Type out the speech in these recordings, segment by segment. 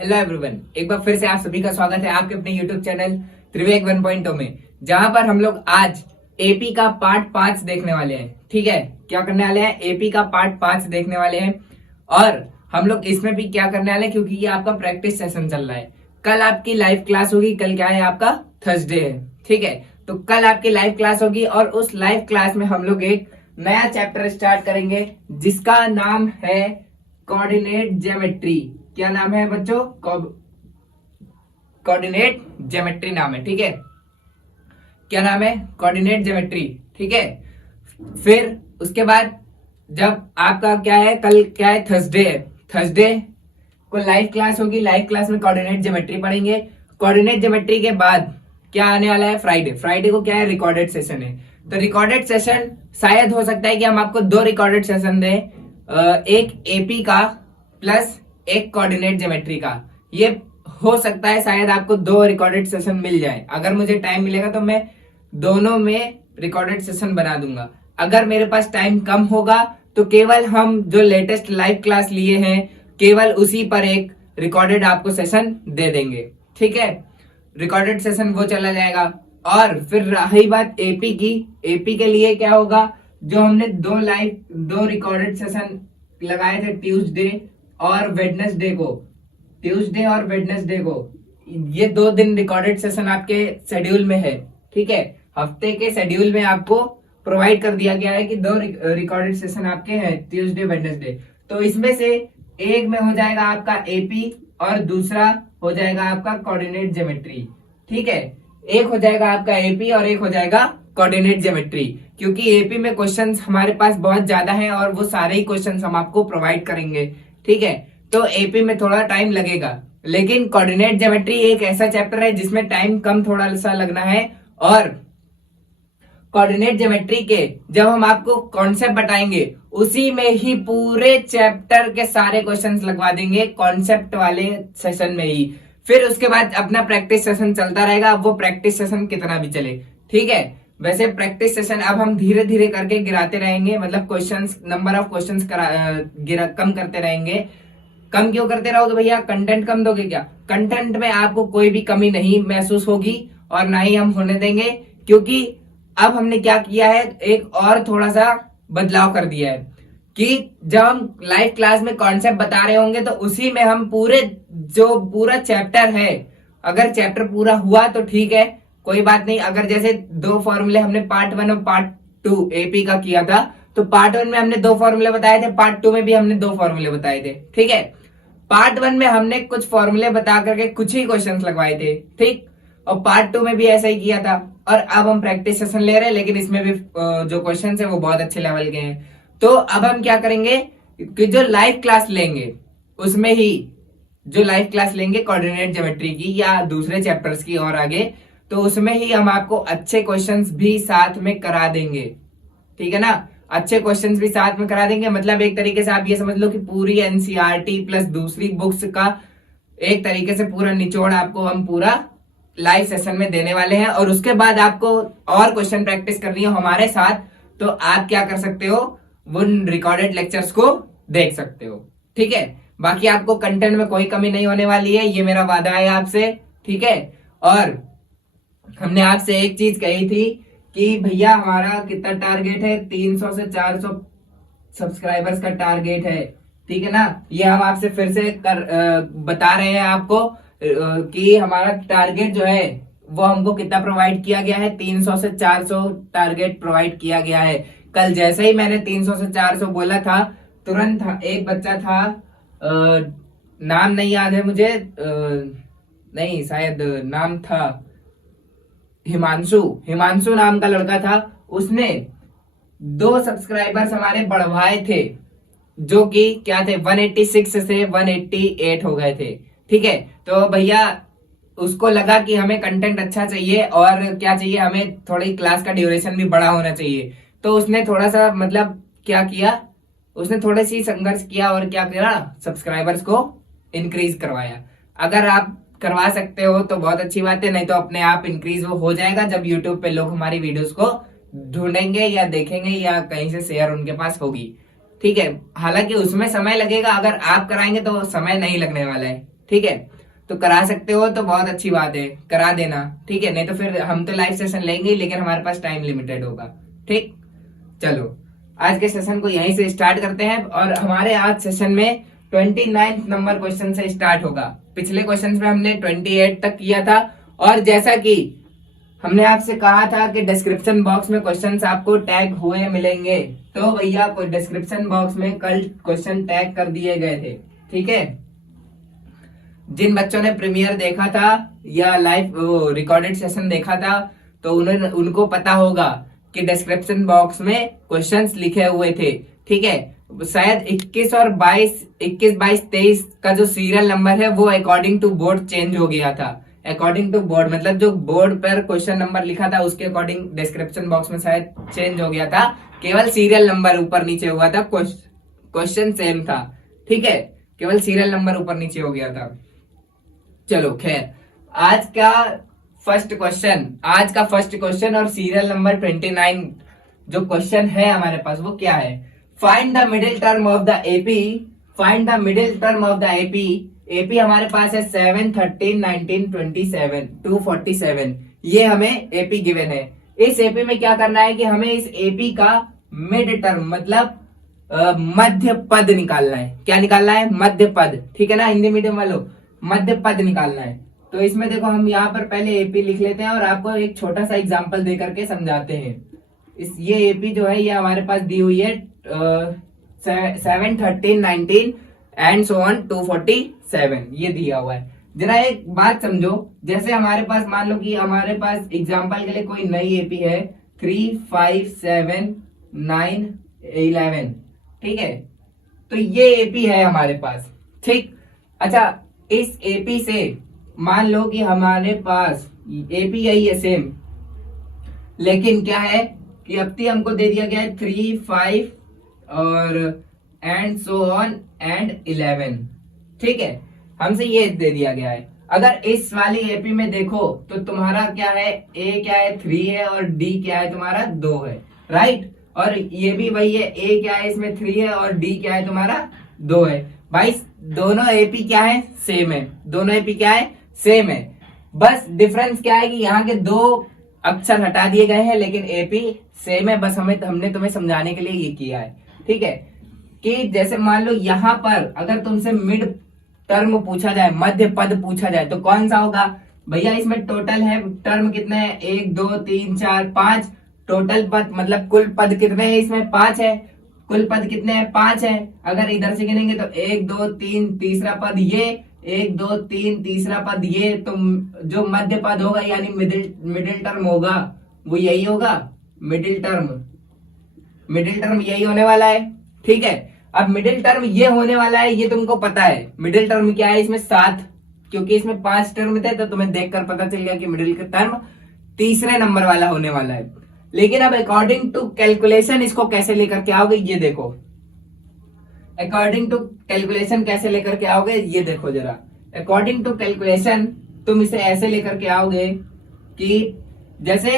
Hello everyone, एक बार फिर से आप सभी का स्वागत है आपके अपने यूट्यूब चैनल त्रिवेक 1.0 में, जहां पर हम लोग आज एपी का पार्ट 5 देखने वाले हैं। ठीक है, क्या करने वाले हैं? एपी का पार्ट 5 देखने वाले हैं। और हम लोग इसमें भी क्या करने वाले हैं, क्योंकि ये आपका प्रैक्टिस सेशन चल रहा है। कल आपकी लाइव क्लास होगी। कल क्या है? आपका थर्सडे है। ठीक है, तो कल आपकी लाइव क्लास होगी और उस लाइव क्लास में हम लोग एक नया चैप्टर स्टार्ट करेंगे जिसका नाम है कोऑर्डिनेट ज्योमेट्री। क्या नाम है बच्चों? कोऑर्डिनेट ज्योमेट्री नाम है। ठीक है, क्या नाम है? Coordinate geometry. ठीक है, फिर उसके बाद जब आपका क्या है, कल क्या है? थर्सडे है। थर्सडे को लाइव क्लास होगी। लाइव क्लास में कोऑर्डिनेट ज्योमेट्री पढ़ेंगे। कोऑर्डिनेट ज्योमेट्री के बाद क्या आने वाला है? फ्राइडे। फ्राइडे को क्या है? रिकॉर्डेड सेशन है। तो रिकॉर्डेड सेशन शायद हो सकता है कि हम आपको 2 रिकॉर्डेड सेशन दें, एक एपी का प्लस एक कोऑर्डिनेट ज्योमेट्री का। ये हो सकता है शायद आपको 2 रिकॉर्डेड सेशन मिल जाए। अगर मुझे टाइम मिलेगा तो मैं दोनों में रिकॉर्डेड सेशन बना दूंगा। अगर मेरे पास टाइम कम होगा तो केवल हम जो लेटेस्ट लाइव क्लास लिए हैं केवल उसी पर एक रिकॉर्डेड आपको सेशन दे देंगे। ठीक है, रिकॉर्डेड सेशन वो चला जाएगा। और फिर रही बात एपी की, एपी के लिए क्या होगा? जो हमने 2 रिकॉर्डेड सेशन लगाए थे ट्यूसडे और वेडनेसडे को, ट्यूसडे और वेडनेसडे को, ये 2 दिन रिकॉर्डेड सेशन आपके शेड्यूल में है। ठीक है, हफ्ते के शेड्यूल में आपको प्रोवाइड कर दिया गया है कि 2 रिकॉर्डेड सेशन आपके हैं ट्यूसडे वेडनेसडे। तो इसमें से एक में हो जाएगा आपका एपी और दूसरा हो जाएगा आपका कोऑर्डिनेट ज्योमेट्री। ठीक है, एक हो जाएगा आपका एपी और एक हो जाएगा कोऑर्डिनेट ज्योमेट्री, क्योंकि एपी में क्वेश्चंस हमारे पास बहुत ज्यादा हैं और वो सारे ही क्वेश्चंस हम आपको प्रोवाइड करेंगे। ठीक है, तो एपी में थोड़ा टाइम लगेगा, लेकिन कोऑर्डिनेट ज्योमेट्री एक ऐसा चैप्टर है जिसमें टाइम कम थोड़ा सा लगना है। और कोऑर्डिनेट ज्योमेट्री के जब हम आपको कॉन्सेप्ट बताएंगे उसी में ही पूरे चैप्टर के सारे क्वेश्चंस लगवा देंगे कॉन्सेप्ट वाले सेशन में ही। फिर उसके बाद अपना प्रैक्टिस सेशन चलता रहेगा। अब वो प्रैक्टिस सेशन कितना भी चले। ठीक है, वैसे प्रैक्टिस सेशन अब हम धीरे धीरे करके गिराते रहेंगे, मतलब क्वेश्चंस, नंबर ऑफ क्वेश्चंस कम करते रहेंगे। कम क्यों करते रहोगे भैया? कंटेंट कम दोगे क्या? कंटेंट में आपको कोई भी कमी नहीं महसूस होगी और ना ही हम होने देंगे, क्योंकि अब हमने क्या किया है, एक और थोड़ा सा बदलाव कर दिया है कि जब हम लाइव क्लास में कॉन्सेप्ट बता रहे होंगे तो उसी में हम पूरा चैप्टर है, अगर चैप्टर पूरा हुआ तो ठीक है, कोई बात नहीं। अगर जैसे 2 फॉर्मूले हमने पार्ट 1 और पार्ट 2 एपी का किया था, तो पार्ट 1 में हमने 2 फॉर्मूले बताए थे, पार्ट 2 में भी हमने 2 फॉर्मूले बताए थे। ठीक है, पार्ट 1 में हमने कुछ फॉर्मूले बता करके कुछ ही क्वेश्चंस लगवाए थे। ठीक, और पार्ट 2 में भी ऐसा ही किया था। और अब हम प्रैक्टिस सेशन ले रहे हैं, लेकिन इसमें भी जो क्वेश्चंस है वो बहुत अच्छे लेवल के हैं। तो अब हम क्या करेंगे कि जो लाइव क्लास लेंगे उसमें ही, जो लाइव क्लास लेंगे कोऑर्डिनेट ज्योमेट्री की या दूसरे चैप्टर्स की और आगे, तो उसमें ही हम आपको अच्छे क्वेश्चंस भी साथ में करा देंगे। ठीक है ना, अच्छे क्वेश्चंस भी साथ में करा देंगे। मतलब एक तरीके से आप ये समझ लो कि पूरी एनसीईआरटी प्लस दूसरी बुक्स का एक तरीके से पूरा निचोड़ आपको हम पूरा लाइव सेशन में देने वाले हैं। और उसके बाद आपको और क्वेश्चन प्रैक्टिस करनी हो हमारे साथ, तो आप क्या कर सकते हो, वो रिकॉर्डेड लेक्चर्स को देख सकते हो। ठीक है, बाकी आपको कंटेंट में कोई कमी नहीं होने वाली है, ये मेरा वादा है आपसे। ठीक है, और हमने आपसे एक चीज कही थी कि भैया हमारा कितना टारगेट है, 300 से 400 सब्सक्राइबर्स का टारगेट है। ठीक है ना, ये हम आपसे फिर से बता रहे हैं आपको कि हमारा टारगेट जो है वो हमको कितना प्रोवाइड किया गया है, 300 से 400 टारगेट प्रोवाइड किया गया है। कल जैसे ही मैंने 300 से 400 बोला था, तुरंत एक बच्चा था, नाम नहीं याद है मुझे, नहीं शायद नाम था हिमांशु नाम का लड़का था, उसने 2 सब्सक्राइबर्स हमारे बढ़वाए थे, जो कि क्या थे, 186 से 188 हो गए थे। ठीक है, तो भैया उसको लगा कि हमें कंटेंट अच्छा चाहिए और क्या चाहिए, हमें थोड़ी क्लास का ड्यूरेशन भी बड़ा होना चाहिए। तो उसने थोड़ा सा मतलब क्या किया, उसने थोड़ी सी संघर्ष किया और क्या किया, सब्सक्राइबर्स को इंक्रीज करवाया। अगर आप करवा सकते हो तो बहुत अच्छी बात है, नहीं तो अपने आप इंक्रीज वो हो जाएगा जब यूट्यूब पे लोग हमारी वीडियोस को ढूंढेंगे या देखेंगे या कहीं से शेयर उनके पास होगी। ठीक है, हालांकि उसमें समय लगेगा, अगर आप कराएंगे तो समय नहीं लगने वाला है। ठीक है, तो करा सकते हो तो बहुत अच्छी बात है, करा देना, ठीक है। नहीं तो फिर हम तो लाइव सेशन लेंगे ही, लेकिन हमारे पास टाइम लिमिटेड होगा, ठीक। चलो आज के सेशन को यहीं से स्टार्ट करते हैं, और हमारे आज सेशन में 29 नंबर क्वेश्चन से स्टार्ट होगा। पिछले क्वेश्चन में हमने 28 तक किया था, और जैसा कि हमने आपसे कहा था कि डिस्क्रिप्शन बॉक्स में क्वेश्चंस आपको टैग हुए मिलेंगे, तो भैया डिस्क्रिप्शन बॉक्स में कल क्वेश्चन टैग कर दिए गए थे, ठीक है। जिन बच्चों ने प्रीमियर देखा था या लाइव रिकॉर्डेड सेशन देखा था, तो उनको पता होगा कि डिस्क्रिप्शन बॉक्स में क्वेश्चंस लिखे हुए थे, ठीक है। शायद 21 और 22, 21, 22, 23 का जो सीरियल नंबर है वो अकॉर्डिंग टू बोर्ड चेंज हो गया था। अकॉर्डिंग टू बोर्ड मतलब जो बोर्ड पर क्वेश्चन नंबर लिखा था उसके अकॉर्डिंग डिस्क्रिप्शन बॉक्स में शायद चेंज हो गया था, केवल सीरियल नंबर ऊपर नीचे हुआ था, क्वेश्चन सेम था, ठीक है, केवल सीरियल नंबर ऊपर नीचे हो गया था। चलो खैर, आज का फर्स्ट क्वेश्चन और सीरियल नंबर 29 जो क्वेश्चन है हमारे पास वो क्या है, find the middle term of the AP. Find the middle term of the AP. AP हमारे पास है 7, 13, 19, 27, 247, ये हमें एपी गिवन है। इस एपी में क्या करना है कि हमें इस एपी का मिड टर्म मतलब मध्य पद निकालना है। क्या निकालना है? मध्य पद, ठीक है ना, हिंदी मीडियम वालों, मध्य पद निकालना है। तो इसमें देखो हम यहाँ पर पहले एपी लिख लेते हैं और आपको एक छोटा सा एग्जांपल दे करके समझाते हैं। ये एपी जो है ये हमारे पास दी हुई है 7, 13, 19 एंड सो ऑन 247, ये दिया हुआ है। जरा एक बात समझो, जैसे हमारे पास मान लो कि हमारे पास एग्जांपल के लिए कोई नई एपी है 3, 5, 7, 9, 11, ठीक है, तो ये एपी है हमारे पास, ठीक। अच्छा, इस एपी से मान लो कि हमारे पास एपी यही है सेम, लेकिन क्या है कि अब तक हमको दे दिया गया है 3, 5 और एंड सो ऑन एंड 11, ठीक है, हमसे ये दे दिया गया है। अगर इस वाली एपी में देखो तो तुम्हारा क्या है, ए क्या है 3 है और डी क्या है तुम्हारा 2 है, राइट। और ये भी वही है, ए क्या है इसमें 3 है और डी क्या है तुम्हारा 2 है। भाई दोनों एपी क्या है? सेम है। दोनों एपी क्या है? सेम है। बस डिफरेंस क्या है कि यहाँ के 2 अक्षर हटा दिए गए हैं, लेकिन एपी सेम है। बस हमने तुम्हें समझाने के लिए ये किया है, ठीक है। कि जैसे मान लो यहाँ पर अगर तुमसे मिड टर्म पूछा जाए, मध्य पद पूछा जाए, तो कौन सा होगा भैया? इसमें टोटल है टर्म कितने हैं? 1, 2, 3, 4, 5 टोटल पद, मतलब कुल पद कितने हैं? इसमें 5 है। कुल पद कितने हैं? 5 है। अगर इधर से गिनेंगे तो 1, 2, 3 तीसरा पद ये, 1, 2, 3 तीसरा पद ये, तो जो मध्य पद होगा यानी मिडिल टर्म होगा वो यही होगा, मिडिल टर्म यही होने वाला है, ठीक है। अब मिडिल टर्म ये होने वाला है, ये तुमको पता है। मिडिल टर्म क्या है? इसमें 7, क्योंकि इसमें 5 टर्म थे तो तुम्हें देखकर पता चल गया कि मिडिल टर्म तीसरे नंबर वाला होने वाला है। लेकिन अब अकॉर्डिंग टू कैलकुलेशन इसको कैसे लेकर के आओगे, ये देखो। अकॉर्डिंग टू कैलकुलेशन कैसे लेकर के आओगे, ये देखो जरा। अकॉर्डिंग टू कैलकुलेशन तुम इसे ऐसे लेकर के आओगे कि जैसे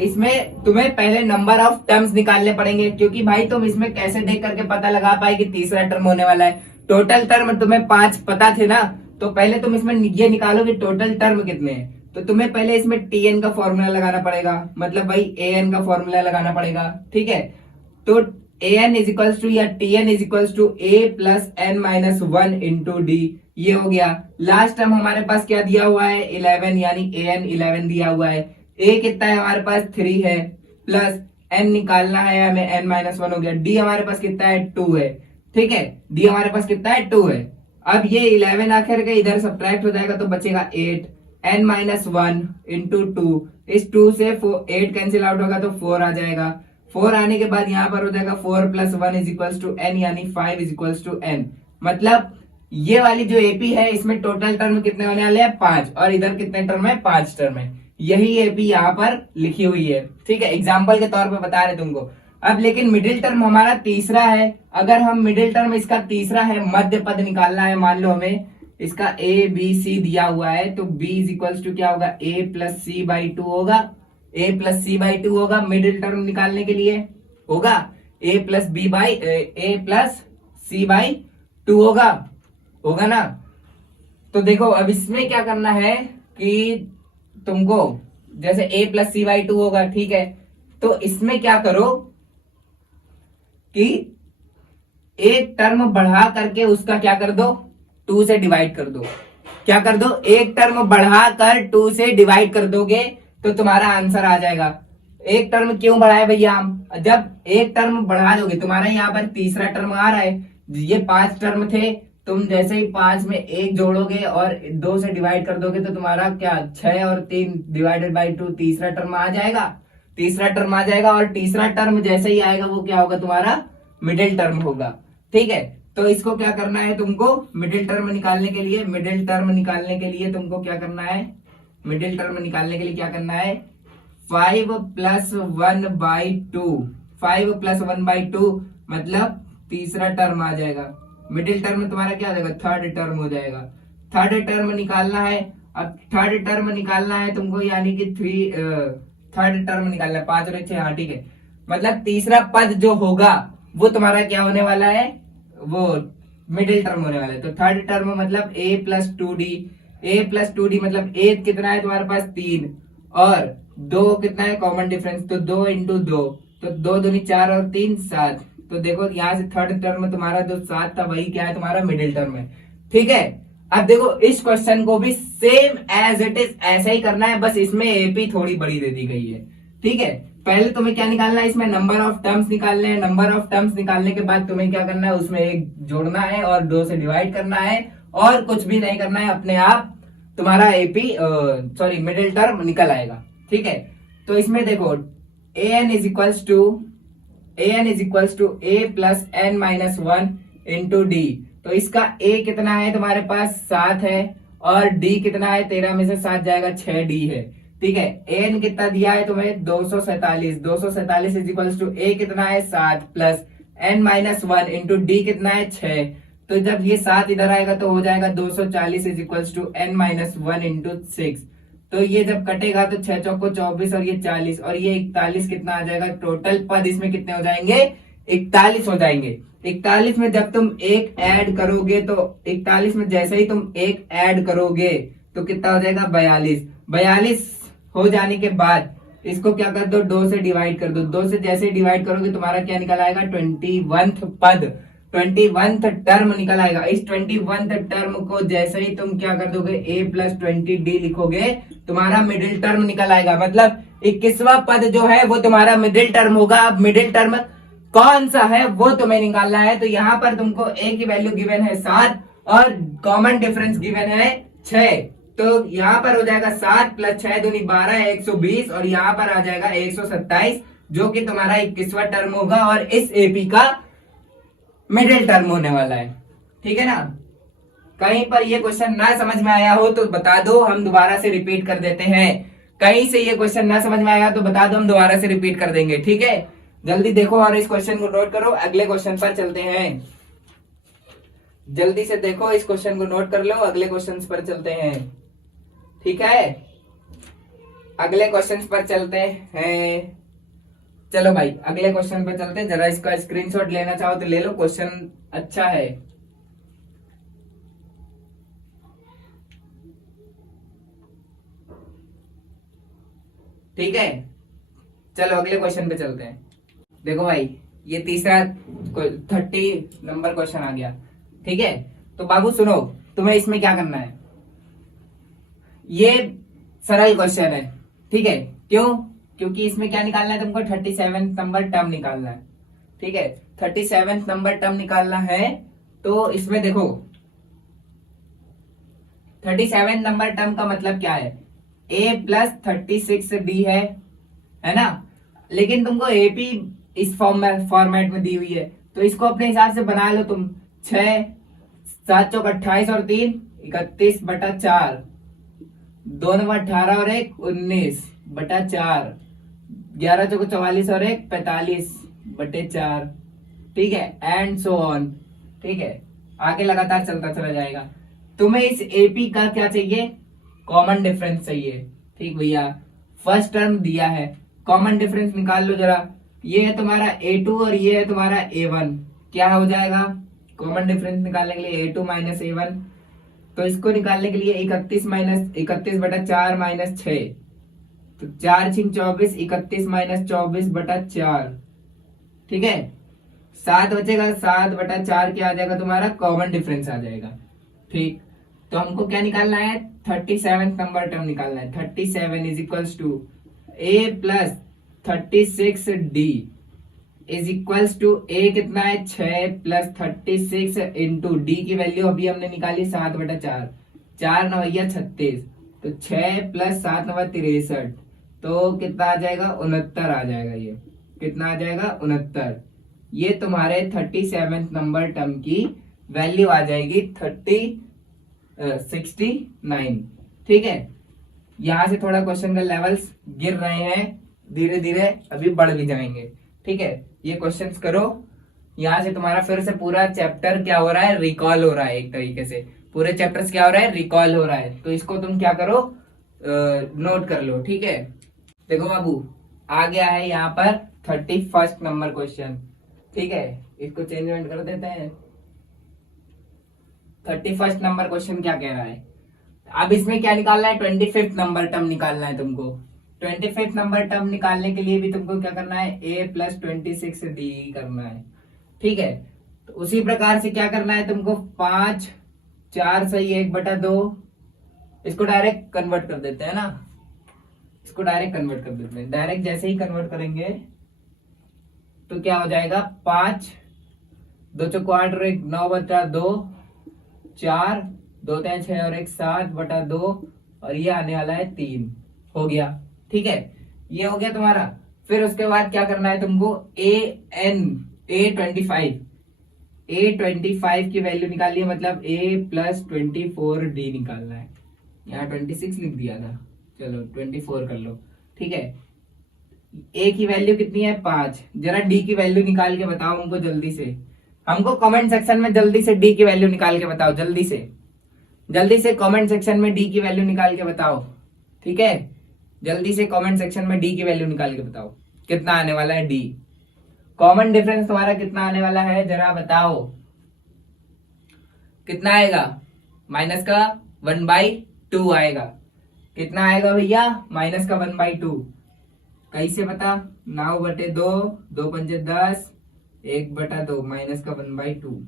इसमें तुम्हें पहले नंबर ऑफ टर्म्स निकालने पड़ेंगे, क्योंकि भाई तुम इसमें कैसे देख करके पता लगा पाए कि तीसरा टर्म होने वाला है। टोटल टर्म तुम्हें 5 पता थे ना, तो पहले तुम इसमें ये निकालो कि टोटल टर्म कितने हैं। तो तुम्हें पहले इसमें टीएन का फॉर्मूला लगाना पड़ेगा, मतलब भाई एएन का फॉर्मूला लगाना पड़ेगा, ठीक है। तो एन इज इक्वल्स टू या TN is equals to A plus N minus 1 into D, ये हो गया। लास्ट टर्म हमारे पास क्या दिया हुआ है? 11, यानी एन 11 दिया हुआ है। ए कितना है हमारे पास? 3 है, प्लस एन निकालना है हमें, एन माइनस 1 हो गया। डी हमारे पास कितना है? 2 है, ठीक है। डी हमारे पास कितना है? 2 है। अब ये 11 आखिर के इधर सब्ट्रैक्ट हो जाएगा तो बचेगा 8, एन माइनस 1 इंटू 2, इस 2 से 8 कैंसिल आउट होगा तो 4 आ जाएगा। 4 आने के बाद यहाँ पर हो जाएगा 4 plus 1 is equals to n, यानी 5 इज इक्वल्स टू एन। मतलब ये वाली जो एपी है इसमें टोटल टर्म कितने होने वाले हैं? 5, और इधर कितने टर्म है? 5 टर्म है। यही एपी यहाँ पर लिखी हुई है, ठीक है, एग्जाम्पल के तौर पे बता रहे तुमको। अब लेकिन मिडिल टर्म हमारा तीसरा है। अगर हम मिडिल टर्म इसका तीसरा है, मध्य पद निकालना है, मान लो हमें इसका ए बी सी दिया हुआ है, तो बी इज इक्वल्स टू क्या होगा? ए प्लस सी बाई 2 होगा। ए प्लस सी बाई 2 होगा मिडिल टर्म निकालने के लिए, होगा ए प्लस सी बाई 2 होगा ना। तो देखो अब इसमें क्या करना है कि तुमको जैसे a प्लस सी बाई 2 होगा, ठीक है, तो इसमें क्या करो कि एक टर्म बढ़ा करके उसका क्या कर दो, 2 से डिवाइड कर दो। क्या कर दो, एक टर्म बढ़ाकर 2 से डिवाइड कर दोगे तो तुम्हारा आंसर आ जाएगा। एक टर्म क्यों बढ़ाए भैया हम, जब एक टर्म बढ़ा दोगे, तुम्हारा यहाँ पर तीसरा टर्म आ रहा है, ये 5 टर्म थे, तुम जैसे ही 5 में 1 जोड़ोगे और 2 से डिवाइड कर दोगे तो तुम्हारा क्या 6 और 3 डिवाइडेड बाई 2 तीसरा टर्म आ जाएगा। तीसरा टर्म आ जाएगा और तीसरा टर्म जैसे ही आएगा वो क्या होगा, तुम्हारा मिडिल टर्म होगा। ठीक है, तो इसको क्या करना है तुमको, मिडिल टर्म निकालने के लिए, मिडिल टर्म निकालने के लिए तुमको क्या करना है, मिडिल टर्म निकालने के लिए क्या करना है, 5 प्लस 1 बाई 2, 5 प्लस 1 बाई 2 मतलब तीसरा टर्म आ जाएगा। मिडिल टर्म तुम्हारा क्या हो जाएगा, थर्ड टर्म हो जाएगा। थर्ड टर्म निकालना है। अब थर्ड टर्म निकालना है तुमको, यानी कि थर्ड टर्म निकालना है, 5 और 6, हाँ ठीक है, मतलब तीसरा पद जो होगा वो तुम्हारा क्या होने वाला है, वो मिडिल टर्म होने वाला है। तो थर्ड टर्म मतलब a plus 2d, a plus 2d मतलब a कितना है तुम्हारे पास 3 और 2 कितना है कॉमन डिफरेंस, तो 2 इंटू 2, तो 2 दूनी 4 और 3 7। तो देखो यहाँ से थर्ड टर्म तुम्हारा जो 7 था वही क्या है, तुम्हारा मिडिल टर्म है। ठीक है, अब देखो इस क्वेश्चन को भी सेम एज इट इज ऐसा ही करना है, बस इसमें एपी थोड़ी बड़ी दे दी गई है। ठीक है, पहले तुम्हें क्या निकालना है, इसमें नंबर ऑफ टर्म्स निकालने हैं। नंबर ऑफ टर्म्स निकालने के बाद तुम्हें क्या करना है, उसमें एक जोड़ना है और 2 से डिवाइड करना है और कुछ भी नहीं करना है, अपने आप तुम्हारा एपी सॉरी मिडिल टर्म निकल आएगा। ठीक है, तो इसमें देखो an is equals to a plus N minus 1 into d. तो इसका a कितना है तुम्हारे पास 7 है और d कितना है, 13 में से 7 जाएगा 6d है। ठीक है, n कितना दिया है तुम्हें 247, 247 इज इक्वल्स टू a कितना है 7 plus n minus 1 into D कितना है 6। तो जब ये 7 इधर आएगा तो हो जाएगा 240 is equals to n minus 1 into 6। तो ये जब कटेगा तो 6 चौको 24 और ये 40 और ये 41 कितना आ जाएगा, टोटल पद इसमें कितने हो जाएंगे, 41 हो जाएंगे। 41 में जब तुम एक ऐड करोगे तो 41 में जैसे ही तुम एक ऐड करोगे तो कितना हो जाएगा 42। 42 हो जाने के बाद इसको क्या कर दो, 2 से डिवाइड कर दो। 2 से जैसे डिवाइड करोगे तुम्हारा क्या निकल आएगा, 21th पद, 21th टर्म निकल आएगा। इस 21th टर्म को जैसे ही तुम क्या कर दोगे, a प्लस 20d लिखोगे, तुम्हारा मिडिल टर्म निकल आएगा। मतलब 21वां पद जो है वो तुम्हारा मिडिल टर्म होगा। अब मिडिल टर्म कौन सा है वो तुम्हें निकालना है। तो यहाँ पर तुमको a की वैल्यू गिवन है 7 और कॉमन डिफरेंस गिवन है 6। तो यहाँ पर हो जाएगा 7 प्लस 6 दूनी 12 120 और यहाँ पर आ जाएगा 127, जो कि तुम्हारा 21वां टर्म होगा और इस एपी का मिडिल टर्म होने वाला है। ठीक है ना, कहीं पर ये क्वेश्चन ना समझ में आया हो तो बता दो, हम दोबारा से रिपीट कर देते हैं। कहीं से ये क्वेश्चन ना समझ में आया तो बता दो, हम दोबारा से रिपीट कर देंगे। ठीक है, जल्दी देखो और इस क्वेश्चन को नोट करो, अगले क्वेश्चन पर चलते हैं। जल्दी से देखो, इस क्वेश्चन को नोट कर लो, अगले क्वेश्चन पर चलते हैं। ठीक है, अगले क्वेश्चन पर चलते हैं। चलो भाई अगले क्वेश्चन पर चलते हैं। जरा इसका स्क्रीनशॉट लेना चाहो तो ले लो, क्वेश्चन अच्छा है। ठीक है, चलो अगले क्वेश्चन पे चलते हैं। देखो भाई ये तीसरा 30 नंबर क्वेश्चन आ गया। ठीक है, तो बाबू सुनो, तुम्हें इसमें क्या करना है, ये सरल क्वेश्चन है। ठीक है, क्यों, क्योंकि इसमें क्या निकालना है तुमको, 37 नंबर टर्म निकालना है। ठीक है, 37 नंबर टर्म निकालना है। तो इसमें देखो 37 नंबर टर्म का मतलब क्या है, a प्लस 36d है ना। लेकिन तुमको एपी इस फॉर्मेट में दी हुई है, तो इसको अपने हिसाब से बना लो तुम। 6 7 चौक 28 और 3 31 बटा 4, 2 नंबर 18 और 1 19 बटा 4, 11 चौको 44 और 1 45 बटे 4। ठीक है, एंड सो ऑन। ठीक है, आगे लगातार चलता चला जाएगा। तुम्हें इस एपी का क्या चाहिए, कॉमन डिफरेंस चाहिए। ठीक भैया, फर्स्ट टर्म दिया है, कॉमन डिफरेंस निकाल लो जरा। ये है तुम्हारा a2 और ये है तुम्हारा a1, क्या हो जाएगा, कॉमन डिफरेंस निकालने के लिए a2 माइनस a1 तो इसको निकालने के लिए 31 बटा 4 माइनस 6, तो 4×6 = 24, 31 - 24 बटा 4, ठीक है। 7 बचेगा, 7/4 क्या आ जाएगा तुम्हारा, कॉमन डिफरेंस आ जाएगा, ठीक। तो हमको क्या निकालना है, 37 नंबर टर्म निकालना है। 37 is equals to a plus 36d is equals to a कितना है, 6 प्लस 36 इंटू डी की वैल्यू अभी हमने निकाली 7/4, 4×9 = 36, तो 6 प्लस 7×9 = 63, तो कितना आ जाएगा, 69 आ जाएगा। ये कितना आ जाएगा, 69। ये तुम्हारे 37 नंबर टर्म की वैल्यू आ जाएगी 69, ठीक है। यहां से थोड़ा क्वेश्चन का लेवल्स गिर रहे हैं, धीरे धीरे अभी बढ़ भी जाएंगे, ठीक है। ये क्वेश्चंस करो, यहां से तुम्हारा फिर से पूरा चैप्टर क्या हो रहा है, रिकॉल हो रहा है। एक तरीके से पूरे चैप्टर्स क्या हो रहा है, रिकॉल हो रहा है। तो इसको तुम क्या करो, नोट कर लो, ठीक है। देखो बाबू, आ गया है यहाँ पर 31 नंबर क्वेश्चन, ठीक है। इसको चेंजमेंट कर देते हैं। 31 नंबर क्वेश्चन क्या कह रहा है, अब इसमें क्या निकालना है, 25 नंबर टर्म निकालना है तुमको। 25 नंबर टर्म निकालने के लिए भी तुमको क्या करना है, a प्लस 26d करना है, ठीक है। तो उसी प्रकार से क्या करना है तुमको, 5 4 सही 1/2, इसको डायरेक्ट कन्वर्ट कर देते हैं ना, इसको डायरेक्ट कन्वर्ट कर देते हैं। डायरेक्ट जैसे ही कन्वर्ट करेंगे तो क्या हो जाएगा, 5 2 चौको 8 और 1 9/2, 4 2 3 6 और 1 7/2, और ये आने वाला है 3, हो गया, ठीक है। ये हो गया तुम्हारा। फिर उसके बाद क्या करना है तुमको, A25 की वैल्यू निकालिए, मतलब a प्लस 24d निकालना है। यहाँ 26 लिख दिया था, चलो 24 कर लो, ठीक है। a की वैल्यू कितनी है, 5। जरा d की वैल्यू निकाल के बताओ हमको जल्दी से, हमको कमेंट सेक्शन में जल्दी से d की वैल्यू निकाल के बताओ, जल्दी से कमेंट सेक्शन में d की वैल्यू निकाल के बताओ, ठीक है। जल्दी से कमेंट सेक्शन में d की वैल्यू निकाल के बताओ, कितना आने वाला है d। कॉमन डिफरेंस तुम्हारा कितना आने वाला है, जरा बताओ कितना आएगा, माइनस का 1/2 आएगा। कितना आएगा भैया, माइनस का 1/2। कैसे पता, 9/2, 2×5 = 10, 1/2 माइनस का 1/2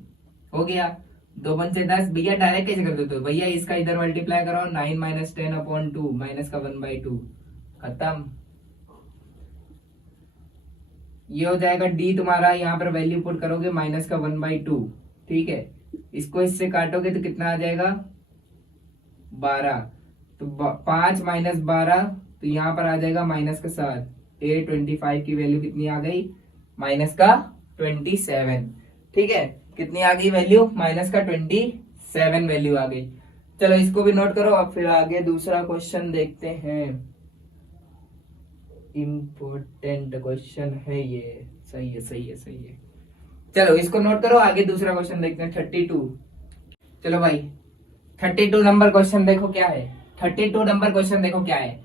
हो गया। 2×5 = 10 भैया, डायरेक्ट कैसे कर देते हो भैया, इसका इधर मल्टीप्लाई करो, 9 - 10/2 माइनस का 1/2, खत्म। ये हो जाएगा d तुम्हारा, यहाँ पर वैल्यू पुट करोगे माइनस का 1/2, ठीक है। इसको इससे काटोगे तो कितना आ जाएगा, 12, तो 5 - 12, तो यहाँ पर आ जाएगा माइनस का 7। A25 की वैल्यू कितनी आ गई, माइनस का 27, ठीक है। कितनी आ गई वैल्यू, माइनस का 27 वैल्यू आ गई। चलो इसको भी नोट करो। अब फिर आगे दूसरा क्वेश्चन देखते हैं, इम्पोर्टेंट क्वेश्चन है ये, सही है। चलो इसको नोट करो, आगे दूसरा क्वेश्चन देखते हैं, 32। चलो भाई 32 नंबर क्वेश्चन देखो क्या है, 32 नंबर क्वेश्चन देखो क्या है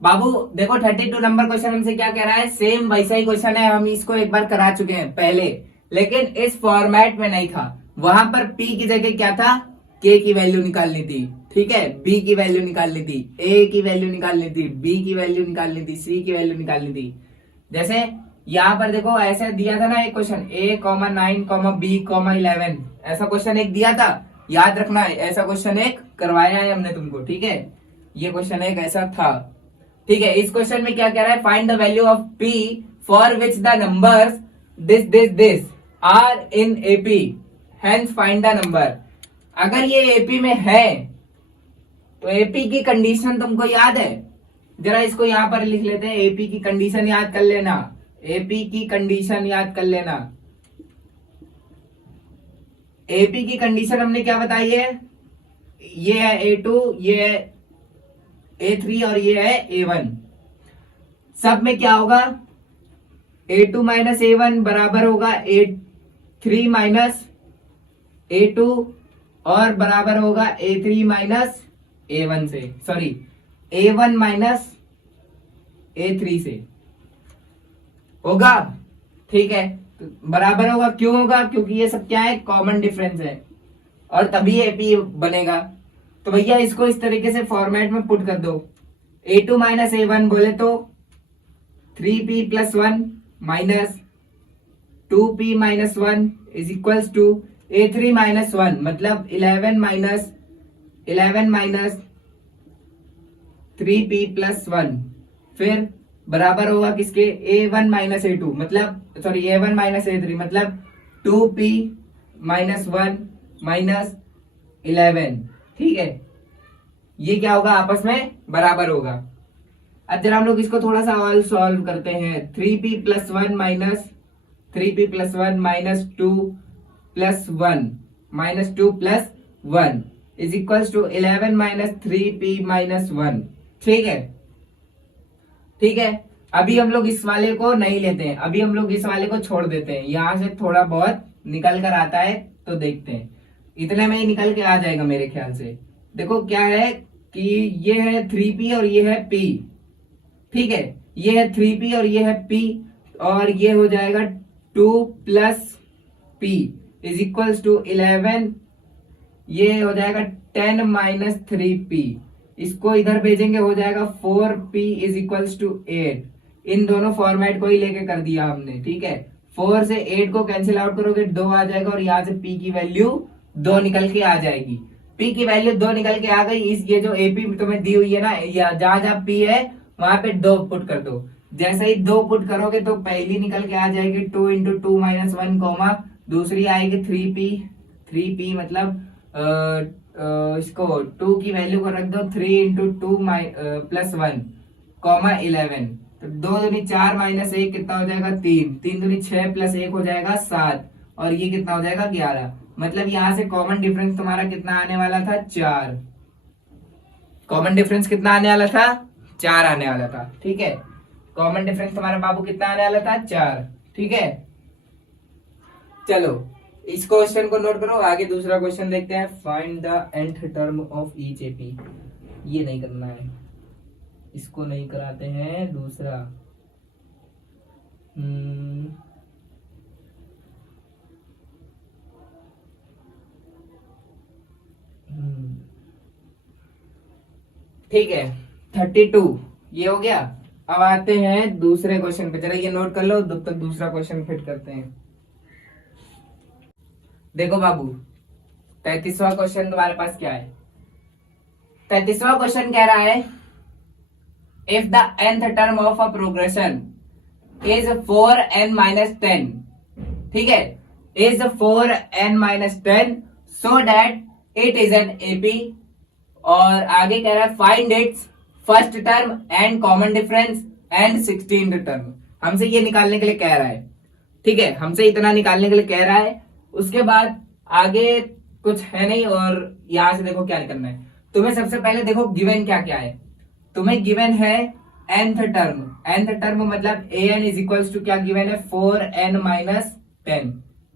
बाबू। देखो 32 नंबर क्वेश्चन हमसे क्या कह रहा है, सेम वैसा ही क्वेश्चन है, हम इसको एक बार करा चुके हैं पहले, लेकिन इस फॉर्मेट में नहीं था। वहां पर p की जगह क्या था, k की वैल्यू निकालनी थी, ठीक है। b की वैल्यू निकालनी थी, a की वैल्यू निकालनी थी, b की वैल्यू निकालनी थी, c की वैल्यू निकालनी थी। जैसे यहाँ पर देखो ऐसे दिया था ना एक क्वेश्चन, a, 9, b, 11, ऐसा क्वेश्चन एक दिया था, याद रखना है। ऐसा क्वेश्चन एक करवाया है हमने तुमको, ठीक है। ये क्वेश्चन एक ऐसा था, ठीक है। इस क्वेश्चन में क्या कह रहा है, find the value of p for which the numbers this are in AP, hence find the number. अगर ये एपी में है तो एपी की कंडीशन तुमको याद है, जरा इसको यहां पर लिख लेते हैं, एपी की कंडीशन याद कर लेना, एपी की कंडीशन याद कर लेना। एपी की कंडीशन हमने क्या बताई है, ये है A2, ये है A3 और ये है A1। सब में क्या होगा, A2 - A1 बराबर होगा A3 - A2 और बराबर होगा A3 - A1 से, सॉरी A1 - A3 से होगा, ठीक है। तो बराबर होगा, क्यों होगा, क्योंकि ये सब क्या है, कॉमन डिफरेंस है, और तभी एपी बनेगा। तो भैया इसको इस तरीके से फॉर्मेट में पुट कर दो, a2 माइनस a1 बोले तो 3p plus 1 minus 2p minus 1 is equals to a3 minus 1 मतलब 11 माइनस 3p प्लस 1, फिर बराबर होगा किसके, a1 माइनस a2 मतलब सॉरी a1 माइनस a3 मतलब 2p माइनस 1 माइनस 11। ठीक है, ये क्या होगा, आपस में बराबर होगा। अब जरा हम लोग इसको थोड़ा सा और सॉल्व करते हैं। 3p plus 1 minus 3p plus 1 minus 2 plus 1 minus 2 plus 1 is equals to 11 minus 3p minus 1। ठीक है, ठीक है। अभी हम लोग इस वाले को नहीं लेते हैं, अभी हम लोग इस वाले को छोड़ देते हैं, यहां से थोड़ा बहुत निकल कर आता है तो देखते हैं, इतने में ही निकल के आ जाएगा मेरे ख्याल से। देखो क्या है कि ये है 3p और ये है p, ठीक है, ये है 3p और ये है p, और ये हो जाएगा 2 plus p is equals to 11, ये हो जाएगा 10 माइनस 3p, इसको इधर भेजेंगे हो जाएगा 4p इज इक्वल्स टू 8। इन दोनों फॉर्मेट को ही लेके कर दिया हमने। ठीक है, 4 से 8 को कैंसिल आउट करोगे 2 आ जाएगा, और यहाँ से p की वैल्यू 2 निकल के आ जाएगी। p की वैल्यू 2 निकल के आ गई। इस ये जो AP तुम्हें दी हुई है ना, या जहां जहां p है वहां पे 2 पुट कर दो। जैसे ही 2 पुट करोगे तो पहली निकल के आ जाएगी 2 इंटू 2 माइनस 1 कॉमा, दूसरी आएगी 3p मतलब इसको 2 की वैल्यू को रख दो 3 इंटू 2 प्लस 1 कॉमा 11, तो 2 दूनी 4 माइनस 1 कितना हो जाएगा 3, 3 दूनी 6 प्लस 1 हो जाएगा 7, और ये कितना हो जाएगा 11। मतलब यहां से कॉमन डिफरेंस तुम्हारा कितना आने वाला था, 4। कॉमन डिफरेंस कितना आने वाला था, 4 आने वाला था। ठीक है, कॉमन डिफरेंस तुम्हारा बाबू कितना आने वाला था, 4। ठीक है, चलो इस क्वेश्चन को नोट करो, आगे दूसरा क्वेश्चन देखते हैं। Find the nth term of each AP. ये नहीं करना है, इसको नहीं कराते हैं, दूसरा ठीक है 32 ये हो गया। अब आते हैं दूसरे क्वेश्चन पे, जरा ये नोट कर लो, तब तक दूसरा क्वेश्चन फिट करते हैं। देखो बाबू 33वां क्वेश्चन तुम्हारे पास क्या है, 33वां क्वेश्चन कह रहा है if the nth term of a progression is 4n minus 10, ठीक है, is 4n minus 10 so that it is an AP, और आगे कह रहा है find its first term and common difference and 16th term. हमसे ये निकालने के लिए कह रहा है, ठीक है, हमसे इतना निकालने के लिए कह रहा है। उसके बाद आगे कुछ है नहीं, और यहां से देखो क्या करना है तुम्हें। सबसे पहले देखो गिवन क्या क्या है, तुम्हें गिवन है nth टर्म, nth टर्म मतलब an इज इक्वल्स टू क्या गिवन है, 4n माइनस 10,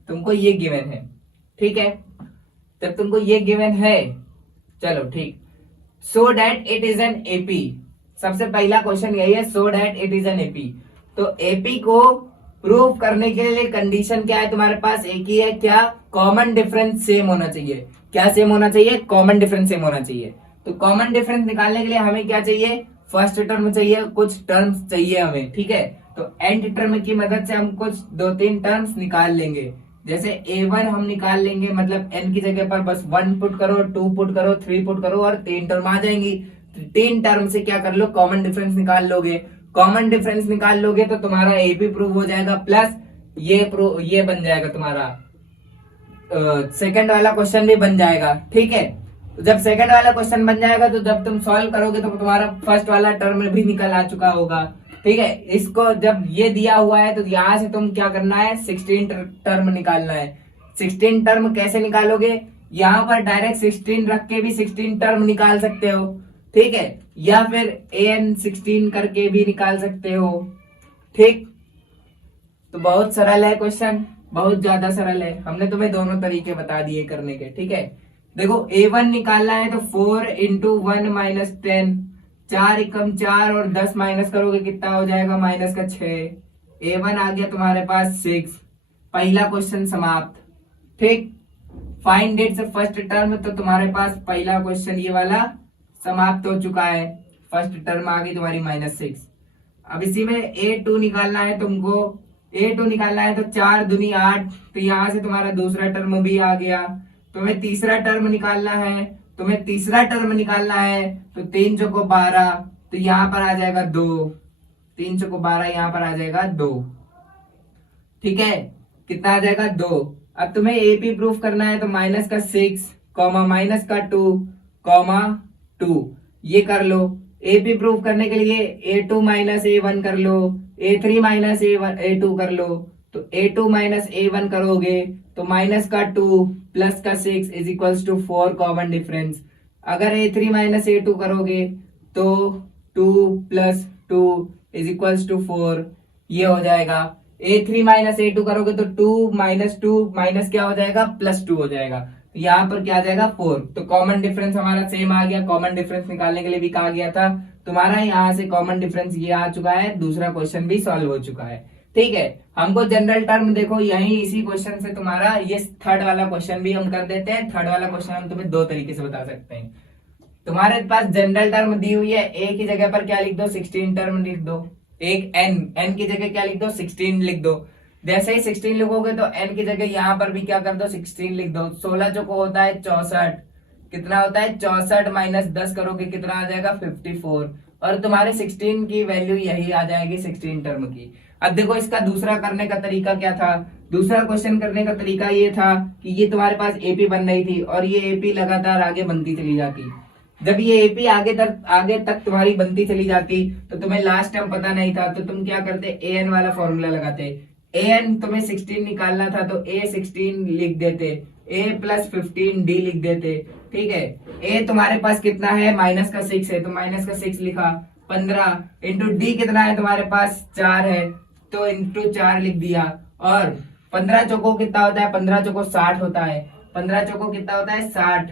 तुमको ये गिवन है। ठीक है, जब तुमको ये गिवन है, चलो ठीक, so that it is an AP, सबसे पहला क्वेश्चन यही है, so that it is an AP. तो एपी को प्रूव करने के लिए कंडीशन क्या है तुम्हारे पास, एक ही है, क्या, कॉमन डिफरेंस सेम होना चाहिए। क्या सेम होना चाहिए, कॉमन डिफरेंस सेम होना चाहिए। तो कॉमन डिफरेंस निकालने के लिए हमें क्या चाहिए, फर्स्ट टर्म चाहिए, कुछ टर्म्स चाहिए हमें। ठीक है, तो nth टर्म की मदद से हम कुछ 2-3 टर्म्स निकाल लेंगे। जैसे a1 हम निकाल लेंगे, मतलब n की जगह पर बस 1 पुट करो, 2 पुट करो, 3 पुट करो, और 3 टर्म आ जाएंगी। 3 टर्म से क्या कर लो, कॉमन डिफरेंस निकाल लोगे। कॉमन डिफरेंस निकाल लोगे तो तुम्हारा एपी प्रूव हो जाएगा, प्लस ये बन जाएगा तुम्हारा सेकंड वाला क्वेश्चन भी बन जाएगा। ठीक है, तो जब सेकंड वाला क्वेश्चन बन जाएगा तो जब तुम सॉल्व करोगे तो तुम्हारा फर्स्ट वाला टर्म भी निकल आ चुका होगा। ठीक है, इसको जब ये दिया हुआ है तो यहाँ से तुम क्या करना है, 16 टर्म निकालना है। 16 टर्म कैसे निकालोगे, यहाँ पर डायरेक्ट 16 रख के भी 16 टर्म निकाल सकते हो। ठीक है, या फिर an 16 करके भी निकाल सकते हो। ठीक, तो बहुत सरल है क्वेश्चन, बहुत ज्यादा सरल है, हमने तुम्हें दोनों तरीके बता दिए करने के। ठीक है, देखो a1 निकालना है तो 4 इंटू 1 माइनस 10, 4 एकम 4 और 10 माइनस करोगे कितना हो जाएगा, माइनस का 6। a1 आ गया तुम्हारे पास 6, पहला क्वेश्चन समाप्त। ठीक, फाइंड इट्स फर्स्ट टर्म, तो तुम्हारे पास पहला क्वेश्चन ये वाला समाप्त हो चुका है। फर्स्ट टर्म आ गई तुम्हारी -6। अब इसी में A2 निकालना है तुमको। A2 निकालना है तो 4 दूनी 8, तो यहां से तुम्हारा दूसरा टर्म भी आ गया। तुम्हें तीसरा टर्म निकालना है, तो 3 चौको 12, तो यहां पर आ जाएगा 2। 3 चौको 12, यहां पर आ जाएगा 2। ठीक है, कितना आ जाएगा 2। अब तुम्हें एपी प्रूफ करना है, तो -6 -2 ये कर लो। एपी प्रूफ करने के लिए A2 -A1 कर लो, A3 -A2 कर लो। तो A2 -A1 करोगे तो -2 +6 = 4 कॉमन डिफरेंस। अगर A3 -A2 करोगे तो 2 + 2 = 4, ये हो जाएगा। A3 -A2 करोगे तो 2 - 2 माइनस क्या हो जाएगा, +2 हो जाएगा। तो यहाँ पर क्या आ जाएगा 4। तो कॉमन डिफरेंस हमारा सेम आ गया। कॉमन डिफरेंस निकालने के लिए भी कहा गया था तुम्हारा, यहाँ से कॉमन डिफरेंस ये आ चुका है। दूसरा क्वेश्चन भी सॉल्व हो चुका है। ठीक है, हमको जनरल टर्म देखो यही इसी क्वेश्चन से तुम्हारा ये थर्ड वाला क्वेश्चन भी हम कर देते हैं। थर्ड वाला क्वेश्चन हम तुम्हें 2 तरीके से बता सकते हैं। तुम्हारे पास जनरल टर्म दी हुई है, ए की जगह पर क्या लिख दो, 16 टर्म लिख दो। एक एन की जगह क्या लिख दो, 16 लिख दो। जैसे ही 16 लिखोगे तो एन की जगह यहाँ पर भी क्या कर दो, 16 लिख दो। 16 जो को होता है 64, कितना होता है 64 -10 करोगे कितना आ जाएगा 54, और तुम्हारे 16 की वैल्यू यही आ जाएगी 16 टर्म की। अब देखो इसका दूसरा करने का तरीका क्या था। दूसरा क्वेश्चन करने का तरीका ये था कि ये तुम्हारे पास एपी बन रही थी और ये एपी लगातार आगे बनती चली जाती। जब ये एपी आगे तक तुम्हारी बनती चली जाती तो तुम्हें लास्ट टाइम पता नहीं था, तो तुम क्या करते, एन वाला फॉर्मूला लगाते। एन तुम्हें 16 निकालना था तो ए 16 लिख देते, a + 15 d लिख देते। ठीक है, a तुम्हारे पास कितना है, -6 है, तो -6 लिखा। 15 इंटू डी कितना है तुम्हारे पास, 4 है, तो इंटू 4 लिख दिया। और 15 चौको कितना होता है, 15 चौको 60 होता है। 15 चौको कितना होता है, 60।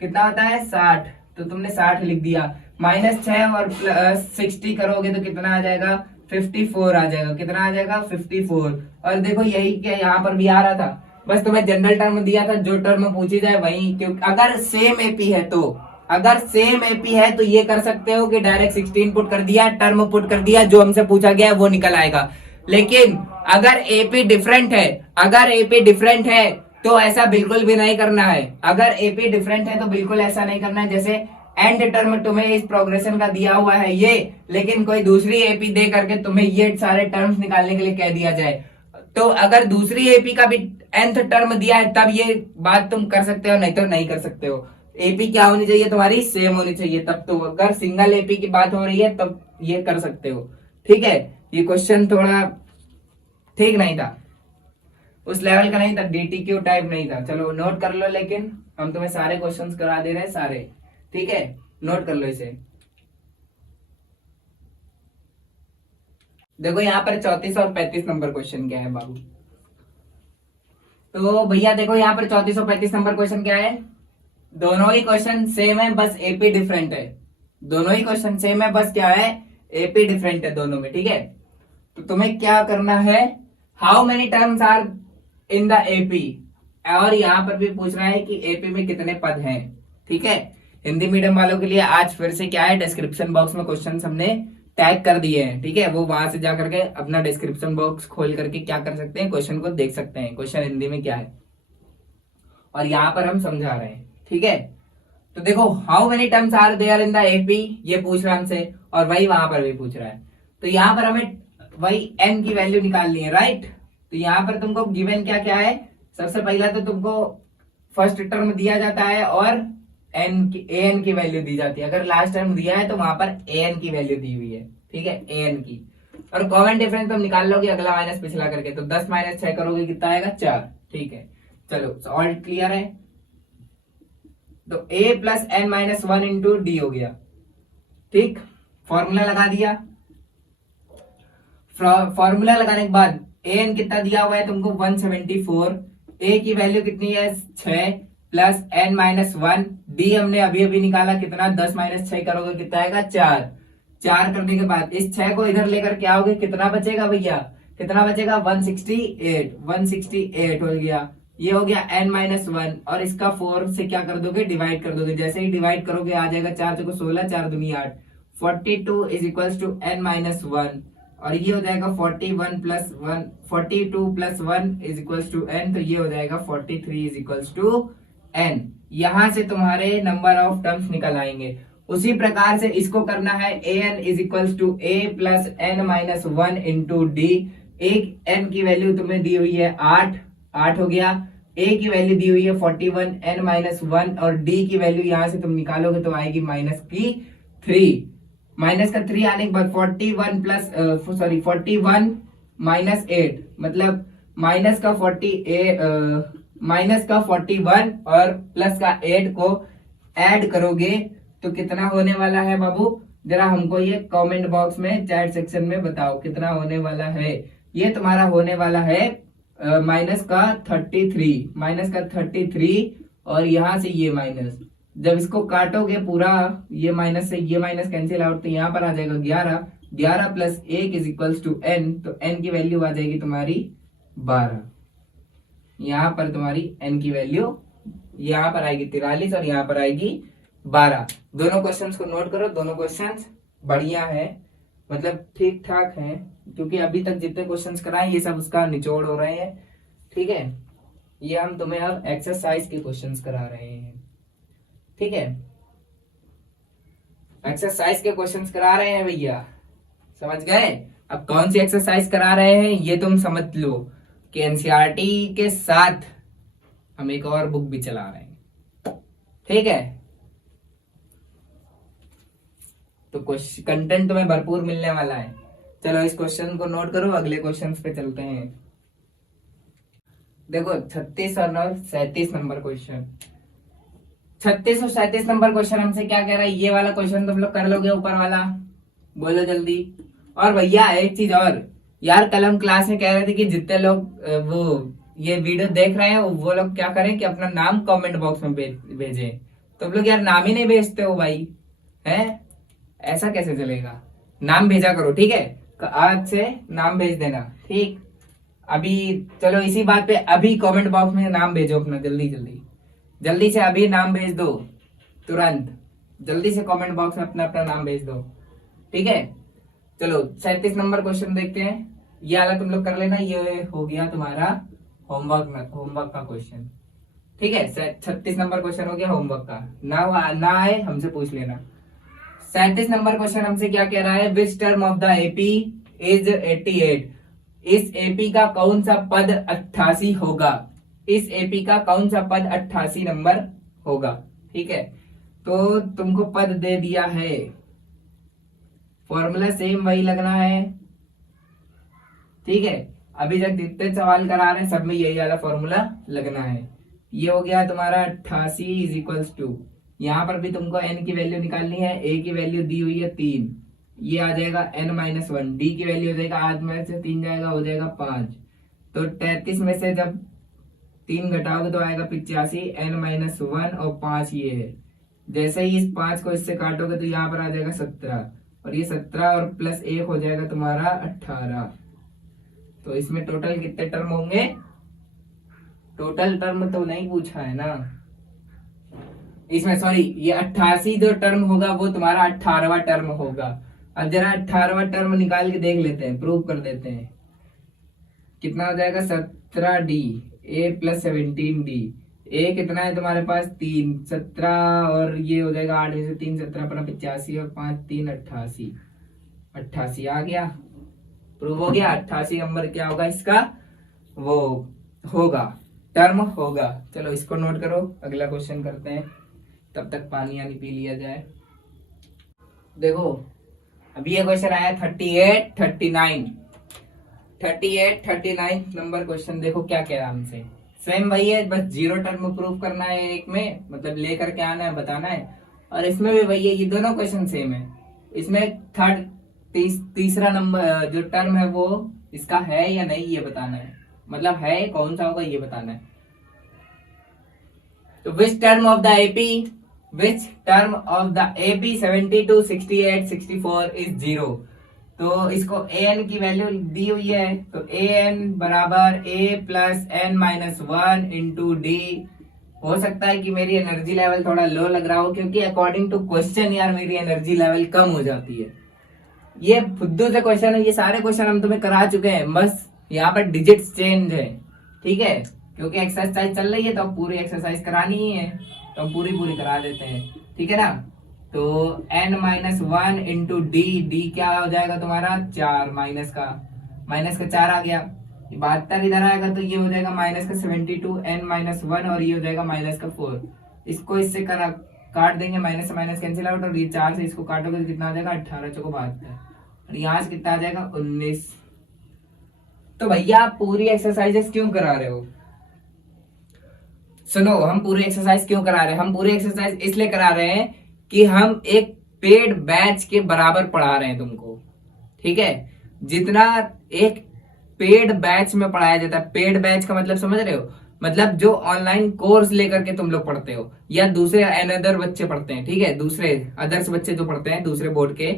कितना होता है 60, तो तुमने 60 लिख दिया। -6 और +60 करोगे तो कितना आ जाएगा, 54 आ जाएगा। कितना आ जाएगा, 54। और देखो यही क्या यहाँ पर भी आ रहा था, बस तुम्हें जनरल टर्म दिया था, जो टर्म पूछी जाए वही। क्योंकि अगर सेम एपी है तो ये कर सकते हो कि डायरेक्ट 16 पुट कर दिया, टर्म पुट कर दिया, जो हमसे पूछा गया है वो निकल आएगा। लेकिन अगर एपी डिफरेंट है तो ऐसा बिल्कुल भी नहीं करना है। अगर एपी डिफरेंट है तो बिल्कुल ऐसा नहीं करना है। जैसे एंड टर्म तुम्हें इस प्रोग्रेशन का दिया हुआ है ये, लेकिन कोई दूसरी एपी दे करके तुम्हें ये सारे टर्म्स निकालने के लिए कह दिया जाए, तो अगर दूसरी एपी का भी nth टर्म दिया है तब ये बात तुम कर सकते हो, नहीं तो नहीं कर सकते हो। एपी क्या होनी चाहिए तुम्हारी, सेम होनी चाहिए, तब तो। अगर सिंगल एपी की बात हो रही है तब ये कर सकते हो। ठीक है, ये क्वेश्चन थोड़ा ठीक नहीं था, उस लेवल का नहीं था, डीटीक्यू टाइप नहीं था। चलो नोट कर लो, लेकिन हम तुम्हें सारे क्वेश्चंस करा दे रहे हैं सारे। ठीक है, नोट कर लो इसे। देखो यहाँ पर 34 और 35 नंबर क्वेश्चन क्या है बाबू। तो भैया देखो यहाँ पर 34 और 35 नंबर क्वेश्चन क्या है। दोनों ही क्वेश्चन सेम है, बस एपी डिफरेंट है। दोनों ही क्वेश्चन सेम है, बस क्या है, एपी डिफरेंट है दोनों में। ठीक है, तो तुम्हें क्या करना है, how many terms are in the AP, और यहाँ पर भी पूछ रहा है कि एपी में कितने पद हैं। ठीक है, हिंदी मीडियम वालों के लिए आज फिर से क्या है, डिस्क्रिप्शन बॉक्स में क्वेश्चन हमने टैग कर दिए हैं। ठीक है, वो वहां से जा करके अपना डिस्क्रिप्शन बॉक्स खोल करके क्या कर सकते हैं, क्वेश्चन को देख सकते हैं, क्वेश्चन हिंदी में क्या है, और यहाँ पर हम समझा रहे हैं। ठीक है, तो देखो how many terms are there in the AP, ये पूछ रहा है हमसे, और वही वहां पर भी पूछ रहा है। तो यहाँ पर हमें वही एन की वैल्यू निकालनी है, राइट। तो यहाँ पर तुमको गिवन क्या क्या है, सबसे पहला तो तुमको फर्स्ट टर्म दिया जाता है और एन की वैल्यू दी जाती है। अगर लास्ट टर्म दिया है तो वहां पर एन की वैल्यू दी हुई है। ठीक है, एन की, और कॉमन डिफरेंस तुम निकाल लोगे अगला माइनस पिछला करके, तो 10 - 6 करोगे कितना आएगा, 4। ठीक है, चलो ऑल क्लियर है। तो a + n - 1 इंटू डी हो गया। ठीक, फॉर्मूला लगा दिया। फॉर्मूला लगाने के बाद एन कितना दिया हुआ है तुमको, 174। ए की वैल्यू कितनी है, 6 + n - 1। डी हमने अभी अभी निकाला, कितना, 10 - 6 करोगे कितना आएगा, 4। 4 करने के बाद इस 6 को इधर लेकर क्या होगे, कितना बचेगा भैया, कितना बचेगा, 168 हो गया। ये हो गया n-1 और इसका 4 से क्या कर दोगे, डिवाइड कर दोगे। जैसे ही डिवाइड करोगे आ जाएगा 4 चौको 16, 4 दूनी 8, 42 इज इक्वल्स टू n-1 और ये हो जाएगा 41 plus 1, 42 plus 1 is equals to n, तो ये हो जाएगा 43 इज इक्वल्स टू n। यहां से तुम्हारे नंबर ऑफ टर्म्स निकल आएंगे। उसी प्रकार से इसको करना है an is equals to a plus n-1 into d. एक n की वैल्यू तुम्हें दी हुई है 8 हो गया, a की वैल्यू दी हुई है 41, n-1 और d की वैल्यू यहां से तुम निकालोगे तो आएगी -3। माइनस का 3 आने के बाद 41 प्लस 41 माइनस 8 मतलब माइनस का 41 और प्लस का 8 को ऐड करोगे तो कितना होने वाला है बाबू, जरा हमको ये कमेंट बॉक्स में चैट सेक्शन में बताओ कितना होने वाला है। ये तुम्हारा होने वाला है माइनस का 33 और यहां से ये माइनस। जब इसको काटोगे पूरा, ये माइनस से ये माइनस कैंसिल आउट, तो यहाँ पर आ जाएगा 11 plus 1 is equals to n, तो n की वैल्यू आ जाएगी तुम्हारी 12। यहाँ पर तुम्हारी n की वैल्यू यहाँ पर आएगी 43 और यहाँ पर आएगी 12। दोनों क्वेश्चंस को नोट करो, दोनों क्वेश्चंस बढ़िया है, मतलब ठीक ठाक है, क्योंकि अभी तक जितने क्वेश्चंस कराए ये सब उसका निचोड़ हो रहे हैं। ठीक है, ये हम तुम्हें अब एक्सरसाइज के क्वेश्चंस करा रहे हैं। ठीक है, एक्सरसाइज के क्वेश्चंस करा रहे हैं भैया, समझ गए। अब कौन सी एक्सरसाइज करा रहे हैं ये तुम समझ लो कि एनसीईआरटी के साथ हम एक और बुक भी चला रहे हैं। ठीक है, तो कंटेंट तुम्हें भरपूर मिलने वाला है। चलो इस क्वेश्चन को नोट करो, अगले क्वेश्चन पे चलते हैं। देखो 36 और 37 नंबर क्वेश्चन, 36 और 37 नंबर क्वेश्चन हमसे क्या कह रहा है, ये वाला क्वेश्चन तुम लोग कर लोगे ऊपर वाला, बोलो जल्दी। और भैया एक चीज और यार, कल हम क्लास में कह रहे थे कि जितने लोग वो ये वीडियो देख रहे हैं वो लोग क्या करें कि अपना नाम कमेंट बॉक्स में भेजें। तुम लोग यार नाम ही नहीं भेजते हो भाई, हैं? ऐसा कैसे चलेगा, नाम भेजा करो। ठीक है, आज से नाम भेज देना। ठीक, अभी चलो इसी बात पे अभी कमेंट बॉक्स में नाम भेजो अपना, जल्दी से अभी नाम भेज दो, तुरंत जल्दी से कमेंट बॉक्स में अपना नाम भेज दो। ठीक है, चलो 37 नंबर क्वेश्चन देखते हैं। ये वाला तुम लोग कर लेना, ये हो गया तुम्हारा होमवर्क का क्वेश्चन। ठीक है, 36 नंबर क्वेश्चन हो गया होमवर्क का, ना आए हमसे पूछ लेना। 37 नंबर क्वेश्चन हमसे क्या कह रहा है, which term of the AP is 88, इस एपी का कौन सा पद 88 होगा, इस एपी का कौन सा पद 88 नंबर होगा। ठीक है, तो तुमको पद दे दिया है, फॉर्मूला सेम वही लगना है। ठीक है, अभी तक जितने सवाल करा रहे हैं सब में यही वाला फॉर्मूला लगना है। ये हो गया तुम्हारा 88 इज इक्वल्स टू, यहाँ पर भी तुमको n की वैल्यू निकालनी है, a की वैल्यू दी हुई है 3, ये आ जाएगा n-1, d की वैल्यू हो जाएगा 8 में से 3 जाएगा हो जाएगा 5, तो 33 में से जब 3 घटाओगे तो आएगा 85, n-1 और 5 ये है। जैसे ही इस 5 को इससे काटोगे तो यहाँ पर आ जाएगा 17 और ये 17 और प्लस 1 हो जाएगा तुम्हारा 18। तो इसमें टोटल कितने टर्म होंगे, टोटल टर्म तो नहीं पूछा है ना इसमें, सॉरी, ये 88 जो टर्म होगा वो तुम्हारा 18वां टर्म होगा। अब जरा 18वां टर्म निकाल के देख लेते हैं, प्रूव कर देते हैं। कितना हो जाएगा 17d a plus 17d, a कितना है तुम्हारे पास 3, 17 और ये हो जाएगा 8 में से 3 17 पर 85 और 5 3 88, 88 आ गया, प्रूव हो गया। 88 नंबर क्या होगा इसका, वो होगा, टर्म होगा। चलो इसको नोट करो, अगला क्वेश्चन करते हैं, तब तक पानी यानी पी लिया जाए। देखो अभी ये क्वेश्चन आया 38 नंबर क्वेश्चन, देखो क्या कह रहा है हमसे, सेम वही है, बस जीरो टर्म प्रूफ करना है एक में, मतलब लेकर के आना है, बताना है, और इसमें भी वही है, ये दोनों क्वेश्चन सेम है। इसमें तीसरा नंबर जो टर्म है वो इसका है या नहीं ये बताना है, मतलब है कौन सा होगा ये बताना है। तो which term of the AP 72, 68, 64 is 0, तो इसको an की वैल्यू दी हुई है, तो an बराबर a plus n minus 1 into D. हो सकता है कि मेरी एनर्जी लेवल थोड़ा लो लग रहा हो, क्योंकि अकॉर्डिंग टू क्वेश्चन यार मेरी एनर्जी लेवल कम हो जाती है। ये फुद्दू से क्वेश्चन है, ये सारे क्वेश्चन हम तुम्हें करा चुके हैं, बस यहाँ पर डिजिट्स चेंज है, ठीक है। क्योंकि एक्सरसाइज चल रही है तो अब पूरी एक्सरसाइज करानी ही है, तो हम पूरी करा देते हैं, ठीक है ना। तो n minus 1 into D, D क्या हो जाएगा तुम्हारा 4, माइनस का 4 आ गया, 72 इधर आएगा तो ये हो जाएगा माइनस का 72, n माइनस 1 और ये हो जाएगा माइनस का 4। इसको इससे काट देंगे, माइनस से माइनस कैंसिल आउट, और ये 4 से इसको काटोगे तो कितना आ जाएगा 18 चौको 72, और यहाँ से कितना आ जाएगा 19। तो भैया आप पूरी एक्सरसाइजेस क्यों करा रहे हो? सुनो, हम पूरी एक्सरसाइज क्यों करा रहे हैं? हम पूरी एक्सरसाइज इसलिए करा रहे हैं कि हम एक पेड बैच के बराबर पढ़ा रहे हैं तुमको, ठीक है। जितना एक पेड बैच में पढ़ाया जाता है, पेड बैच का मतलब समझ रहे हो, मतलब जो ऑनलाइन कोर्स लेकर के तुम लोग पढ़ते हो, या दूसरे अनदर बच्चे पढ़ते हैं, ठीक है, दूसरे अदर्स बच्चे जो पढ़ते हैं दूसरे बोर्ड के,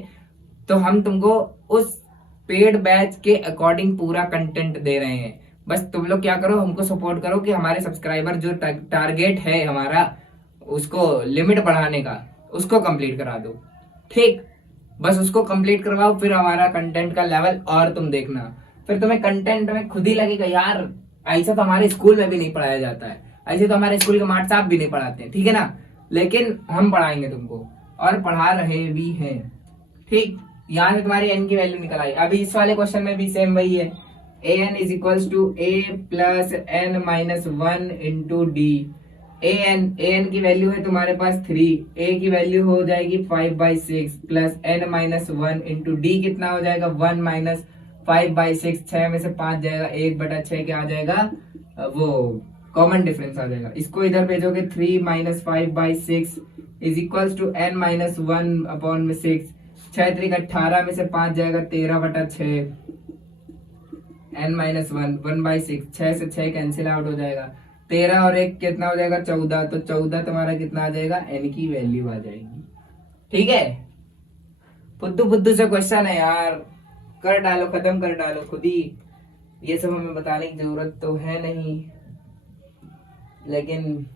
तो हम तुमको उस पेड बैच के अकॉर्डिंग पूरा कंटेंट दे रहे हैं। बस तुम लोग क्या करो, हमको सपोर्ट करो कि हमारे सब्सक्राइबर जो टारगेट है हमारा, उसको लिमिट बढ़ाने का, उसको कंप्लीट करा दो, ठीक। बस उसको कंप्लीट करवाओ, फिर हमारा कंटेंट का लेवल और तुम देखना, फिर तुम्हें कंटेंट में खुद ही लगेगा यार ऐसा तो हमारे स्कूल में भी नहीं पढ़ाया जाता है, ऐसे तो हमारे स्कूल के मास्टर साहब भी नहीं पढ़ाते हैं, ठीक है ना। लेकिन हम पढ़ाएंगे तुमको, और पढ़ा रहे भी हैं, ठीक। यहाँ से तुम्हारी n की वैल्यू निकल आई। अभी इस वाले क्वेश्चन में भी सेम वही है, an is equals to a plus n minus 1 into d. an की वैल्यू है तुम्हारे पास 3, a की वैल्यू हो जाएगी 5/6 plus n minus 1 into D कितना हो जाएगा 1 माइनस 5/6, 6 में से 5 जाएगा, 1/6 क्या आ जाएगा, वो कॉमन डिफरेंस आ जाएगा। इसको इधर भेजोगे 3 minus 5/6 is equals to n minus 1/6, 6 3 18 में से 5 जाएगा 13/6, n माइनस 1/6, 6 से 6 कैंसिल आउट हो जाएगा, 13 और 1 कितना हो जाएगा 14, तो 14 तुम्हारा कितना आ जाएगा, n की वैल्यू आ जाएगी, ठीक है। फुद्दू से क्वेश्चन है यार, कर डालो, खत्म कर डालो खुद ही, ये सब हमें बताने की जरूरत तो है नहीं, लेकिन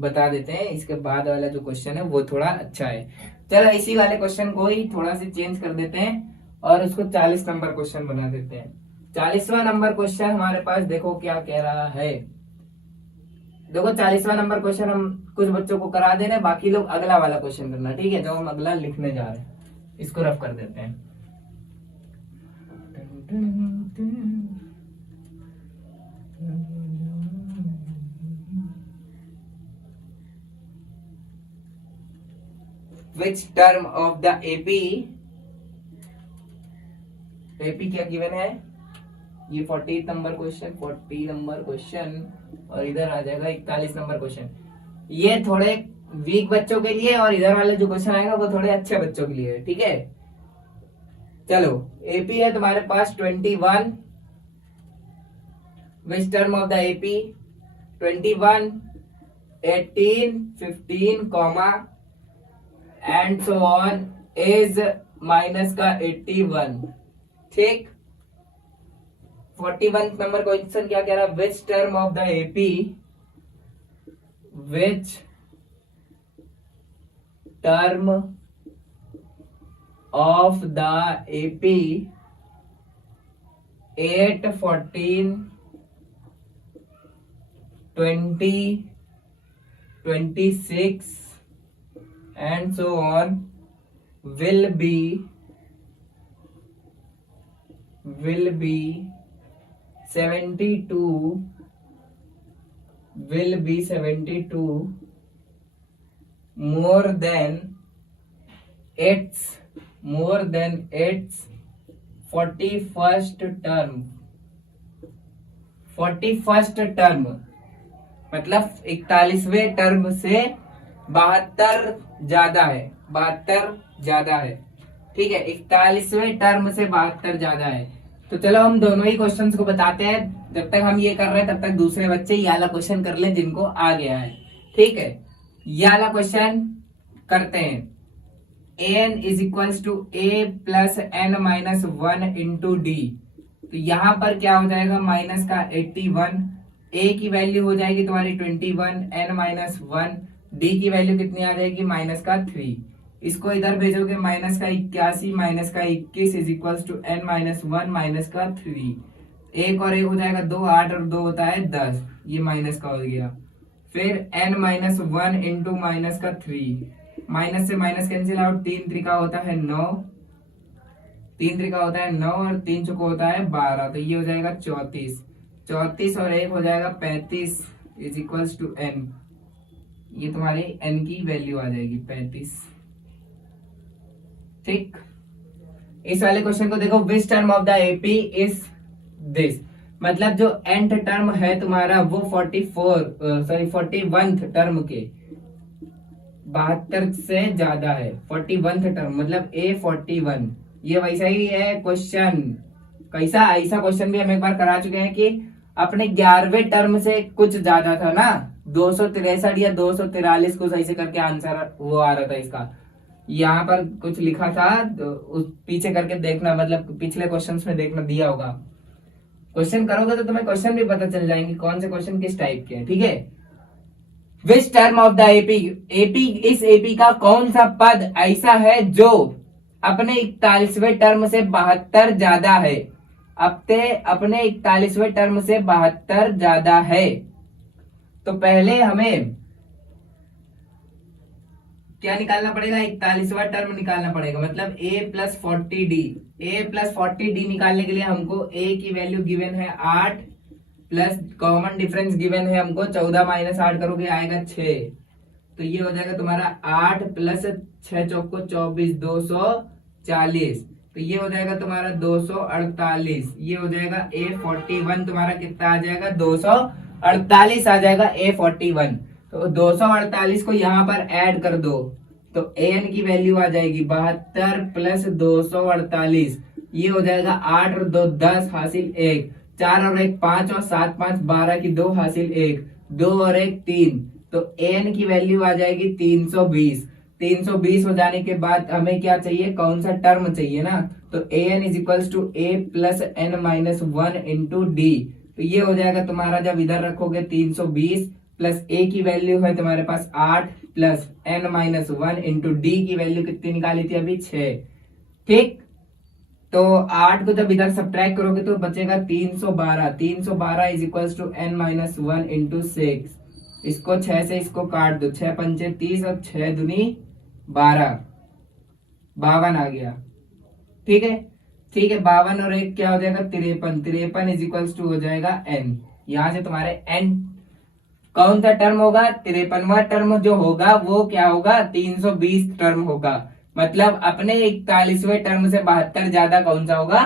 बता देते हैं। इसके बाद वाला जो क्वेश्चन है वो थोड़ा अच्छा है, चलो इसी वाले क्वेश्चन को ही थोड़ा सा चेंज कर देते हैं और उसको 40 नंबर क्वेश्चन बना देते हैं। 40वां नंबर क्वेश्चन हमारे पास देखो क्या कह रहा है। देखो 40वां नंबर क्वेश्चन हम कुछ बच्चों को करा दे रहे हैं, बाकी लोग अगला वाला क्वेश्चन करना, ठीक है, जो हम अगला लिखने जा रहे हैं। इसको रफ कर देते हैं। Which term of the AP क्या गिवन है, ये 40 नंबर क्वेश्चन, 40 नंबर क्वेश्चन, और इधर आ जाएगा 41 नंबर क्वेश्चन। ये थोड़े वीक बच्चों के लिए, और इधर वाले जो क्वेश्चन आएगा वो थोड़े अच्छे बच्चों के लिए, ठीक है। चलो AP है तुम्हारे पास 21, which term of the AP 21, 18, 15, comma and so on is minus का 81, ठीक। 41 नंबर क्वेश्चन क्या कह रहा है, which term of the AP, which term of the AP 8, 14, 20, 26 and so on will be 72 more than its 41st term। 41st term मतलब 41वें term से 72 ज्यादा है, 72 ज्यादा है, ठीक है। 41वें टर्म से 72 ज्यादा है। तो चलो हम दोनों ही क्वेश्चंस को बताते हैं, जब तक हम ये कर रहे हैं तब तक दूसरे बच्चे ये वाला क्वेश्चन कर लें जिनको आ गया है, ठीक है। ये वाला क्वेश्चन करते हैं। an is equals to a plus N minus 1 into d. तो यहाँ पर क्या हो जाएगा, माइनस का 81, a की वैल्यू हो जाएगी तुम्हारी 21, n माइनस 1, d की वैल्यू कितनी आ जाएगी, माइनस का 3। इसको इधर भेजोगे, माइनस का 81 माइनस का 21 is equals to n minus 1 minus का 3। एक और एक हो जाएगा 2, 8 और 2 होता है 10, ये माइनस का हो गया। फिर n माइनस 1 इंटू माइनस का 3, माइनस से माइनस कैंसिल आउट, 3 त्रिका होता है 9, 3 त्रिका होता है 9 और 3 चौको होता है 12, तो ये हो जाएगा 34, 34 और 1 हो जाएगा 35 इज इक्वल्स टू n। ये तुम्हारी n की वैल्यू आ जाएगी 35। ठीक, इस वाले क्वेश्चन को देखो, which term of the AP is this, मतलब जो nth टर्म है तुम्हारा वो 41th टर्म के 72 से ज्यादा है। 41th टर्म मतलब A41, ये वैसा ही है क्वेश्चन। कैसा, ऐसा क्वेश्चन भी हम एक बार करा चुके हैं कि अपने 11वें टर्म से कुछ ज्यादा था ना, 263 या 243 कुछ ऐसे करके आंसर वो आ रहा था इसका। यहाँ पर कुछ लिखा था, तो उस पीछे करके देखना, मतलब पिछले क्वेश्चंस में देखना दिया होगा। क्वेश्चन करोगे तो तुम्हें क्वेश्चन भी पता चल जाएंगे कौन से क्वेश्चन किस टाइप के हैं। ठीक है, which term of the AP, AP इस एपी का कौन सा पद ऐसा है जो अपने 41वें टर्म से 72 ज्यादा है, अपने 41वें टर्म से 72 ज्यादा है। तो पहले हमें क्या निकालना पड़ेगा, 41वां टर्म निकालना पड़ेगा, मतलब a plus 40d। a plus 40d निकालने के लिए हमको a की वैल्यू गिवन है 8 प्लस कॉमन डिफरेंस गिवन है हमको 14 माइनस 8 करोगे आएगा 6, तो ये हो जाएगा तुम्हारा 8 प्लस 6 चौको 24, 240, तो ये हो जाएगा तुम्हारा 248। ये हो जाएगा A41 तुम्हारा कितना आ जाएगा, 248 आ जाएगा A41। तो 248 को यहाँ पर ऐड कर दो तो an की वैल्यू आ जाएगी 72 प्लस 248, ये हो जाएगा 8 और 2 10 हासिल 1, 4 और 1 5 और 7 5 12 की 2 हासिल 1, 2 और 1 3, तो an की वैल्यू आ जाएगी 320। 320 हो जाने के बाद हमें क्या चाहिए, कौन सा टर्म चाहिए ना, तो an is equals to a plus N minus 1 into d. तो ये हो जाएगा तुम्हारा, जब इधर रखोगे 320 प्लस a की वैल्यू है तुम्हारे पास 8 plus n minus 1 into d की वैल्यू कितनी निकाली थी अभी 6। ठीक, तो 8 को जब इधर सब्ट्रैक्ट करोगे तो बचेगा 312। 312 is equals to n minus 1 into 6। इसको 6 से इसको काट दो, 6 पंचे 30 और 6 दूनी 12, 52 आ गया। ठीक है, ठीक है, 52 और 1 क्या हो जाएगा 53, 53 इज इक्वल्स टू हो जाएगा n। यहां से तुम्हारे n कौन सा टर्म होगा, 53वां टर्म जो होगा वो क्या होगा, 320 टर्म होगा, मतलब अपने 41वें टर्म से 72 ज्यादा कौन सा होगा,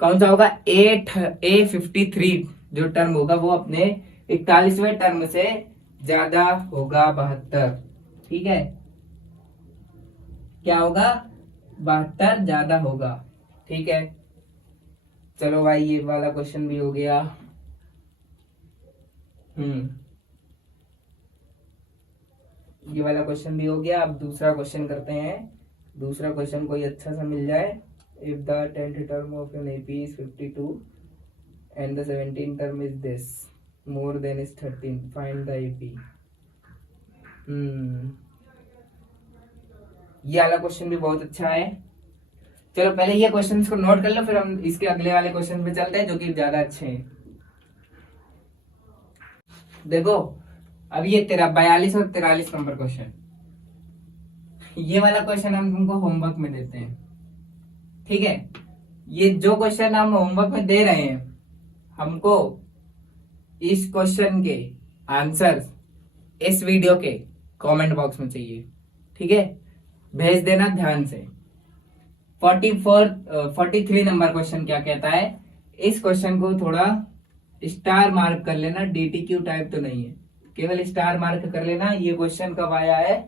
कौन सा होगा, A53 जो टर्म होगा वो अपने 41वें टर्म से ज्यादा होगा 72। ठीक है, क्या होगा, 72 ज्यादा होगा। ठीक है, चलो भाई ये वाला क्वेश्चन भी हो गया। ये वाला क्वेश्चन भी हो गया। अब दूसरा क्वेश्चन करते हैं, दूसरा क्वेश्चन कोई अच्छा सा मिल जाए। If the 10th term of an AP is 52 and the 17th term is this, more than is 13, find the AP. ये वाला क्वेश्चन भी बहुत अच्छा है। चलो पहले ये क्वेश्चन को नोट कर लो, फिर हम इसके अगले वाले क्वेश्चन पे चलते हैं जो कि ज्यादा अच्छे हैं। देखो अब ये 42 और 43 नंबर क्वेश्चन, ये वाला क्वेश्चन हम तुमको होमवर्क में देते हैं। ठीक है, ये जो क्वेश्चन हम होमवर्क में दे रहे हैं, हमको इस क्वेश्चन के आंसर इस वीडियो के कमेंट बॉक्स में चाहिए। ठीक है, भेज देना ध्यान से। 43 नंबर क्वेश्चन क्या कहता है, इस क्वेश्चन को थोड़ा स्टार मार्क कर लेना, DTQ टाइप तो नहीं है, केवल स्टार मार्क कर लेना। ये क्वेश्चन कब आया है,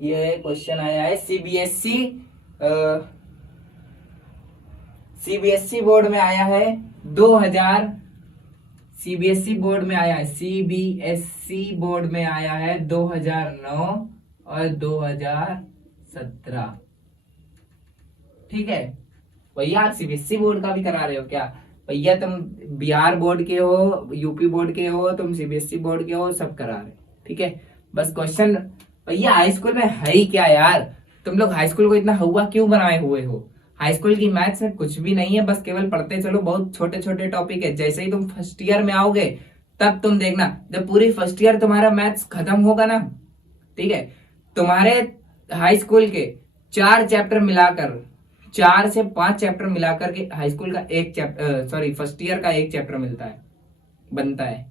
ये क्वेश्चन आया है सीबीएसई बोर्ड में आया है 2000, सीबीएसई बोर्ड में आया है, सीबीएसई बोर्ड में आया है 2009 और 2000 17। ठीक है भैया, आप सीबीएसई बोर्ड का भी करा रहे हो क्या भैया? तुम बिहार बोर्ड के हो, यूपी बोर्ड के हो, तुम सीबीएसई बोर्ड के हो, सब करा रहे। ठीक है, बस क्वेश्चन भैया हाई स्कूल में है ही क्या यार? तुम लोग हाई स्कूल को इतना हुआ क्यों बनाए हुए हो? हाई स्कूल की मैथ्स में कुछ भी नहीं है, बस केवल पढ़ते चलो, बहुत छोटे छोटे टॉपिक है। जैसे ही तुम फर्स्ट ईयर में आओगे तब तुम देखना, जब पूरी फर्स्ट ईयर तुम्हारा मैथ्स खत्म होगा ना, ठीक है, तुम्हारे हाई स्कूल के 4 चैप्टर मिलाकर, 4 से 5 चैप्टर मिलाकर के हाई स्कूल का एक चैप्टर, सॉरी फर्स्ट ईयर का एक चैप्टर मिलता है, बनता है।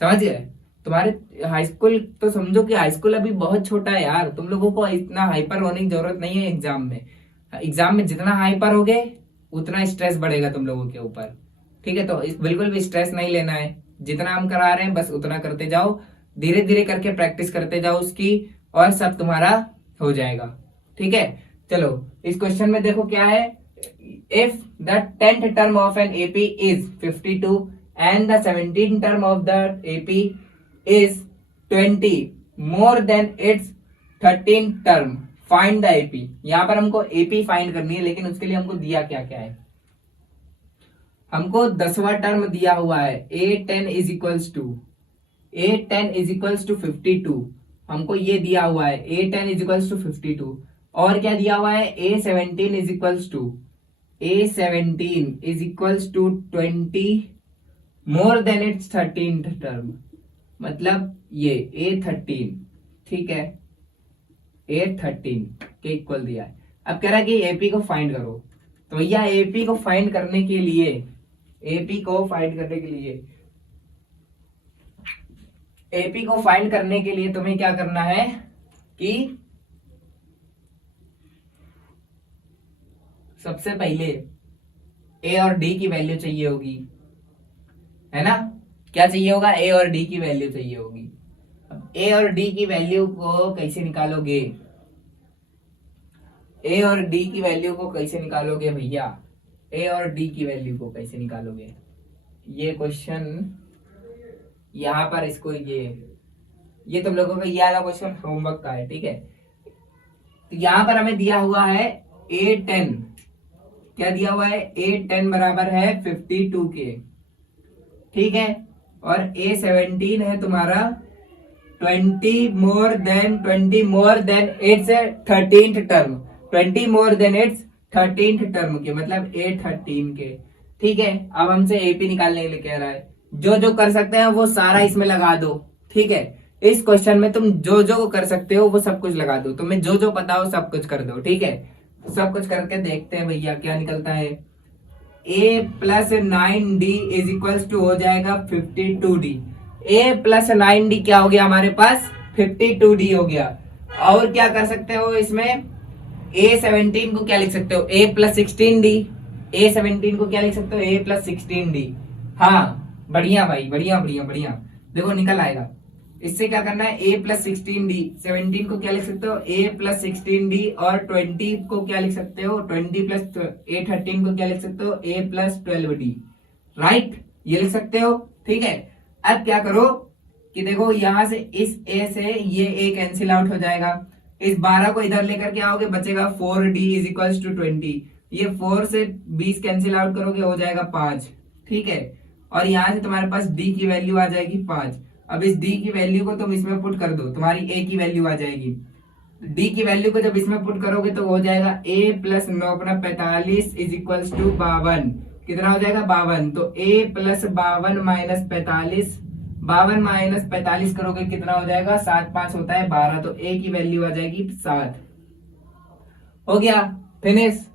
समझ गए? तुम्हारे हाई स्कूल तो समझो कि हाई स्कूल अभी बहुत छोटा है यार, तुम लोगों को इतना हाइपर होने की जरूरत नहीं है एग्जाम में। एग्जाम में जितना हाइपर होगे उतना स्ट्रेस बढ़ेगा तुम लोगों के ऊपर। ठीक है, तो बिल्कुल भी स्ट्रेस नहीं लेना है, जितना हम करा रहे हैं बस उतना करते जाओ, धीरे धीरे करके प्रैक्टिस करते जाओ उसकी, और सब तुम्हारा हो जाएगा। ठीक है, चलो इस क्वेश्चन में देखो क्या है। If the 10th term of an AP is 52 and the 17th term of the AP is 20 more than it's 13th term, find the AP. यहां पर हमको एपी फाइंड करनी है, लेकिन उसके लिए हमको दिया क्या क्या है। हमको 10वां टर्म दिया हुआ है A10 is equals to, A10 is equals to 52, हमको ये दिया हुआ है A10 इज इक्वल्स टू 52। और क्या दिया हुआ है? A17 is equals to, A17 is equals to 20 more than it's 13th term, मतलब ये A13। ठीक है, A13 के इक्वल दिया है। अब कह रहा है कि एपी को फाइंड करो, तो भैया एपी को फाइंड करने के लिए, एपी को फाइंड करने के लिए, एपी को फाइंड करने के लिए तुम्हें क्या करना है कि सबसे पहले ए और डी की वैल्यू चाहिए होगी, है ना? क्या चाहिए होगा? ए और डी की वैल्यू चाहिए होगी। अब ए और डी की वैल्यू को कैसे निकालोगे? ए और डी की वैल्यू को कैसे निकालोगे भैया? ए और डी की वैल्यू को कैसे निकालोगे? ये क्वेश्चन यहां पर, इसको ये तुम लोगों का ये वाला क्वेश्चन होमवर्क का है। ठीक है, तो यहां पर हमें दिया हुआ है A10, क्या दिया हुआ है? A10 बराबर है 52 के। ठीक है, और A17 है तुम्हारा 20 more than it's 13th term, 20 more than it's 13th term के, मतलब A13 के। ठीक है, अब हमसे एपी निकालने के लिए कह रहा है। जो जो कर सकते हैं वो सारा इसमें लगा दो। ठीक है, इस क्वेश्चन में तुम जो जो कर सकते हो वो सब कुछ लगा दो, तुम्हें जो जो पता हो सब कुछ कर दो। ठीक है, सब कुछ करके देखते हैं भैया क्या निकलता है। a plus 9d is equals to हो जाएगा 52d। a प्लस 9d क्या हो गया हमारे पास? 52d हो गया। और क्या कर सकते हो इसमें? A17 को क्या लिख सकते हो? a plus 16d। A17 को क्या लिख सकते हो? a plus 16d। हाँ बढ़िया भाई, बढ़िया बढ़िया बढ़िया, देखो निकल आएगा। इससे क्या करना है? a प्लस 16d, 17 को क्या लिख सकते हो? a प्लस 16d, और 20 को क्या लिख सकते हो? 20 प्लस A13 को क्या लिख सकते हो? a plus 12d। राइट, ये लिख सकते हो। ठीक है, अब क्या करो कि देखो यहां से इस a से ये a कैंसिल आउट हो जाएगा, इस 12 को इधर लेकर के आओगे, बचेगा 4d इज इक्वल्स टू 20। ये 4 से 20 कैंसिल आउट करोगे, हो जाएगा 5। ठीक है, और यहां से तुम्हारे पास d की वैल्यू आ जाएगी 5। अब इस d की वैल्यू को तुम इसमें पुट कर दो, तुम्हारी a की वैल्यू आ जाएगी। d की वैल्यू को जब इसमें पुट करोगे तो हो जाएगा a plus 9 45 is equals to 52। कितना हो जाएगा? 52। तो a प्लस 52 माइनस 45, 52 माइनस 45 करोगे कितना हो जाएगा? 7 5 होता है 12, तो a की वैल्यू आ जाएगी 7। हो गया, फिनिश।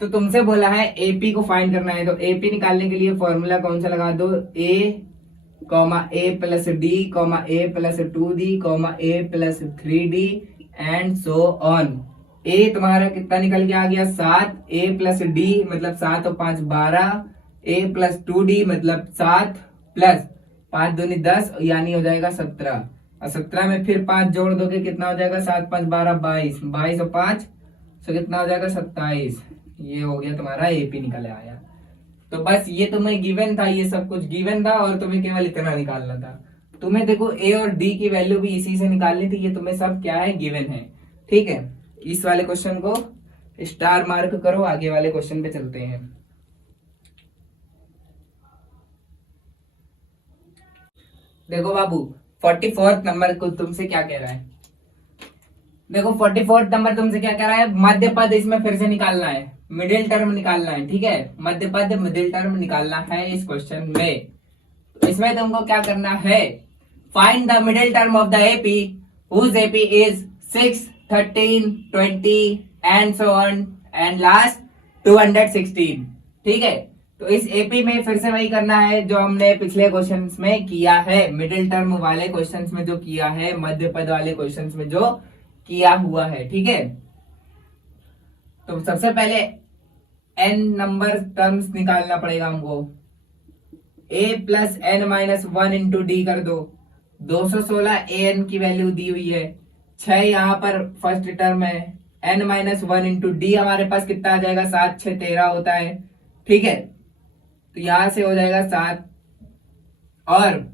तो तुमसे बोला है एपी को फाइंड करना है, तो एपी निकालने के लिए फॉर्मूला कौन सा लगा दो? a plus D, a plus 2d, a plus 3d and so on. a तुम्हारा कितना निकल के आ गया? 7। a प्लस d मतलब 7 और 5 12, a प्लस 2d मतलब 7 प्लस 5 दूनी 10, यानी हो जाएगा 17। और 17 में फिर 5 जोड़ दोगे कितना हो जाएगा? 7 5 12 22, 22 और 5 तो कितना हो जाएगा? 27। ये हो गया तुम्हारा एपी निकल आया। तो बस ये तुम्हें गिवन था, ये सब कुछ गिवन था, और तुम्हें केवल इतना निकालना था। तुम्हें देखो ए और डी की वैल्यू भी इसी से निकालनी थी, ये तुम्हें सब क्या है? गिवन है। ठीक है, इस वाले क्वेश्चन को स्टार मार्क करो, आगे वाले क्वेश्चन पे चलते हैं। देखो बाबू 44 नंबर को तुमसे क्या कह रहा है, देखो 44 नंबर तुमसे क्या कह रहा है, मध्य पद इसमें फिर से निकालना है, मिडिल टर्म निकालना है, ठीक है, मध्य पद मिडिल टर्म निकालना है इस क्वेश्चन में। तो इसमें तुमको क्या करना है, find the middle term of the AP whose AP is 6, 13, 20 and so on and last 216, ठीक है। तो इस एपी में फिर से वही करना है जो हमने पिछले क्वेश्चंस में किया है, मिडिल टर्म वाले क्वेश्चंस में जो किया है, मध्य पद वाले क्वेश्चंस में जो किया हुआ है, ठीक है। तो सबसे पहले n नंबर टर्म्स निकालना पड़ेगा हमको, a plus N minus 1 into d कर दो, 216 an की वैल्यू दी हुई है, 6 यहाँ पर फर्स्ट टर्म है, n माइनस 1 इंटू डी हमारे पास कितना आ जाएगा, 7 6 13 होता है, ठीक है। तो यहां से हो जाएगा 7, और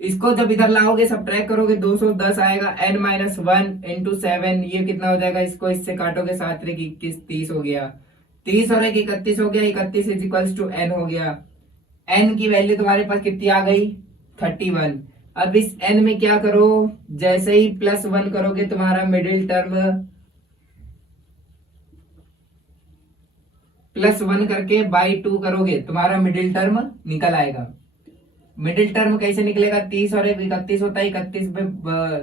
इसको जब इधर लाओगे सब्ट्रैक्ट करोगे 210 आएगा, n माइनस 1 इंटू 7 ये कितना हो जाएगा, इसको इससे काटोगे 7 3 21 30 हो गया, 30 और 1 31 हो गया, 31 इज इक्वल्स टू n हो गया। n की वैल्यू तुम्हारे पास कितनी आ गई, 31। अब इस n में क्या करो, जैसे ही +1 करोगे तुम्हारा मिडिल टर्म, +1 करके बाई 2 करोगे तुम्हारा मिडिल टर्म निकल आएगा। मिडिल टर्म कैसे निकलेगा, 30 और 1 31 होता है, 31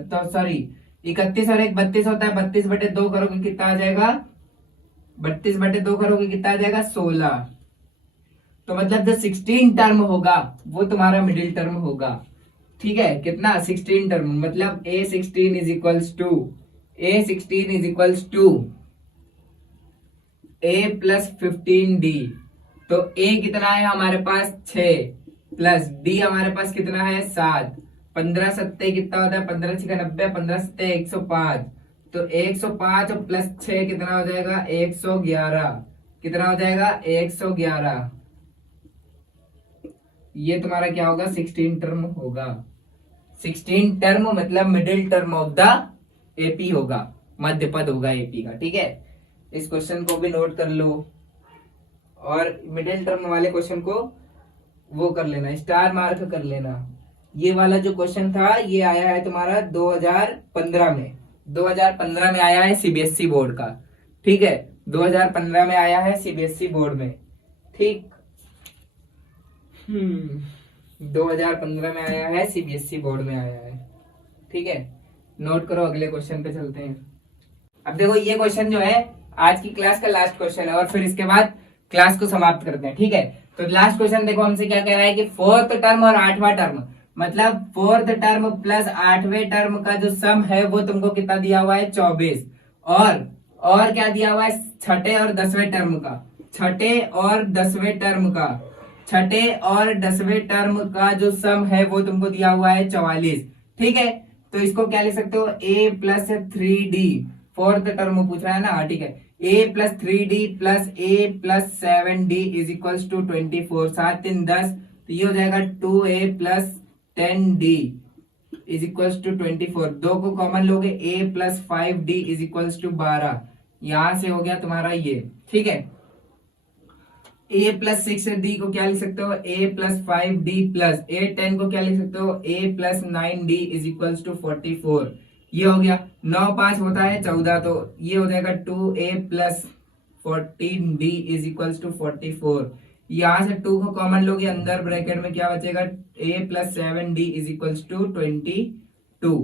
तो सॉरी 31 और 1 32 होता है, 32 बटे 2 करोगे कितना आ जाएगा, 32 बटे 2 करोगे कितना आ जाएगा, 16। तो मतलब जो 16 टर्म होगा वो तुम्हारा मिडिल टर्म होगा, ठीक है। कितना, 16 टर्म, मतलब A16 is equals to A16 is equals to A plus 15D। तो A कितना है हमारे पास 6 प्लस D हमारे पास कितना है 7, 15 सत्ते कितना होता है, 15 6 90, 15 सत्ते 105। तो 105 और प्लस 6 कितना हो जाएगा, 111। कितना हो जाएगा, 111। ये तुम्हारा क्या होगा, 16 टर्म होगा। 16 टर्म मतलब middle term of the AP होगा, मध्य पद होगा एपी का, ठीक है। इस क्वेश्चन को भी नोट कर लो, और मिडिल टर्म वाले क्वेश्चन को वो कर लेना, स्टार मार्क कर लेना। ये वाला जो क्वेश्चन था ये आया है तुम्हारा 2015 में, 2015 में आया है सीबीएसई बोर्ड का, ठीक है, 2015 में आया है सीबीएसई बोर्ड में, ठीक। 2015 में आया है, सीबीएसई बोर्ड में आया है, ठीक है। नोट करो, अगले क्वेश्चन पे चलते हैं। अब देखो ये क्वेश्चन जो है आज की क्लास का लास्ट क्वेश्चन है, और फिर इसके बाद क्लास को समाप्त करते हैं, ठीक है। तो लास्ट क्वेश्चन देखो हमसे क्या कह रहा है कि फोर्थ टर्म और 8वां टर्म, मतलब फोर्थ टर्म प्लस 8वें टर्म का जो सम है वो तुमको कितना दिया हुआ है, 24। और क्या दिया हुआ है, छठे और 10वें टर्म का, छठे और 10वें टर्म का, छठे और 10वें टर्म का जो सम है वो तुमको दिया हुआ है 44, ठीक है। तो इसको क्या लिख सकते हो, a plus 3d, fourth term पूछ रहा है ना, ठीक है, a plus 3d plus a plus 7d is equal to 24, 7 3 10, तो ये हो जाएगा 2a plus 10d is equal to 24। दो को कॉमन लोगे, a plus 5d is equal to 12, यहां से हो गया तुम्हारा ये, ठीक है। a प्लस 6d को क्या लिख सकते हो, a plus 5d plus a 10 को क्या लिख सकते हो, a plus 9d is equal to 44, ये हो गया। 9 5 होता है 14, तो ये हो जाएगा 2a plus 14d is equal to 44। यहां से 2 को कॉमन लोगे, अंदर ब्रैकेट में क्या बचेगा, a plus 7d is equal to 22।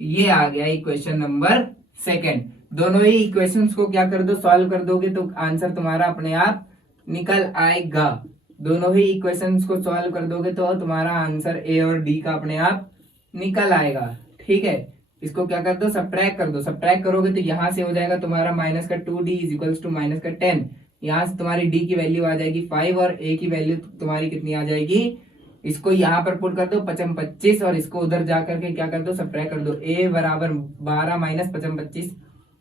ये आ गया इक्वेशन नंबर सेकेंड। दोनों ही इक्वेशंस को क्या कर दो, सॉल्व कर दोगे तो आंसर तुम्हारा अपने आप निकल आएगा। दोनों ही इक्वेशंस को सॉल्व कर दोगे तो तुम्हारा आंसर ए और डी का अपने आप निकल आएगा, ठीक है। इसको क्या कर दो, सब्ट्रैक्ट कर दो, सब्ट्रैक्ट करोगे तो यहां से हो जाएगा तुम्हारा माइनस का 2d is equal to minus का 10, यहां से तुम्हारी d की वैल्यू आ जाएगी 5 और a की वैल्यू तुम्हारी कितनी आ जाएगी, इसको यहाँ पर पुट कर दो 55 25, और इसको उधर जाकर के क्या कर दो, सब्ट्रैक्ट कर दो। a बराबर 12 माइनस 55 25,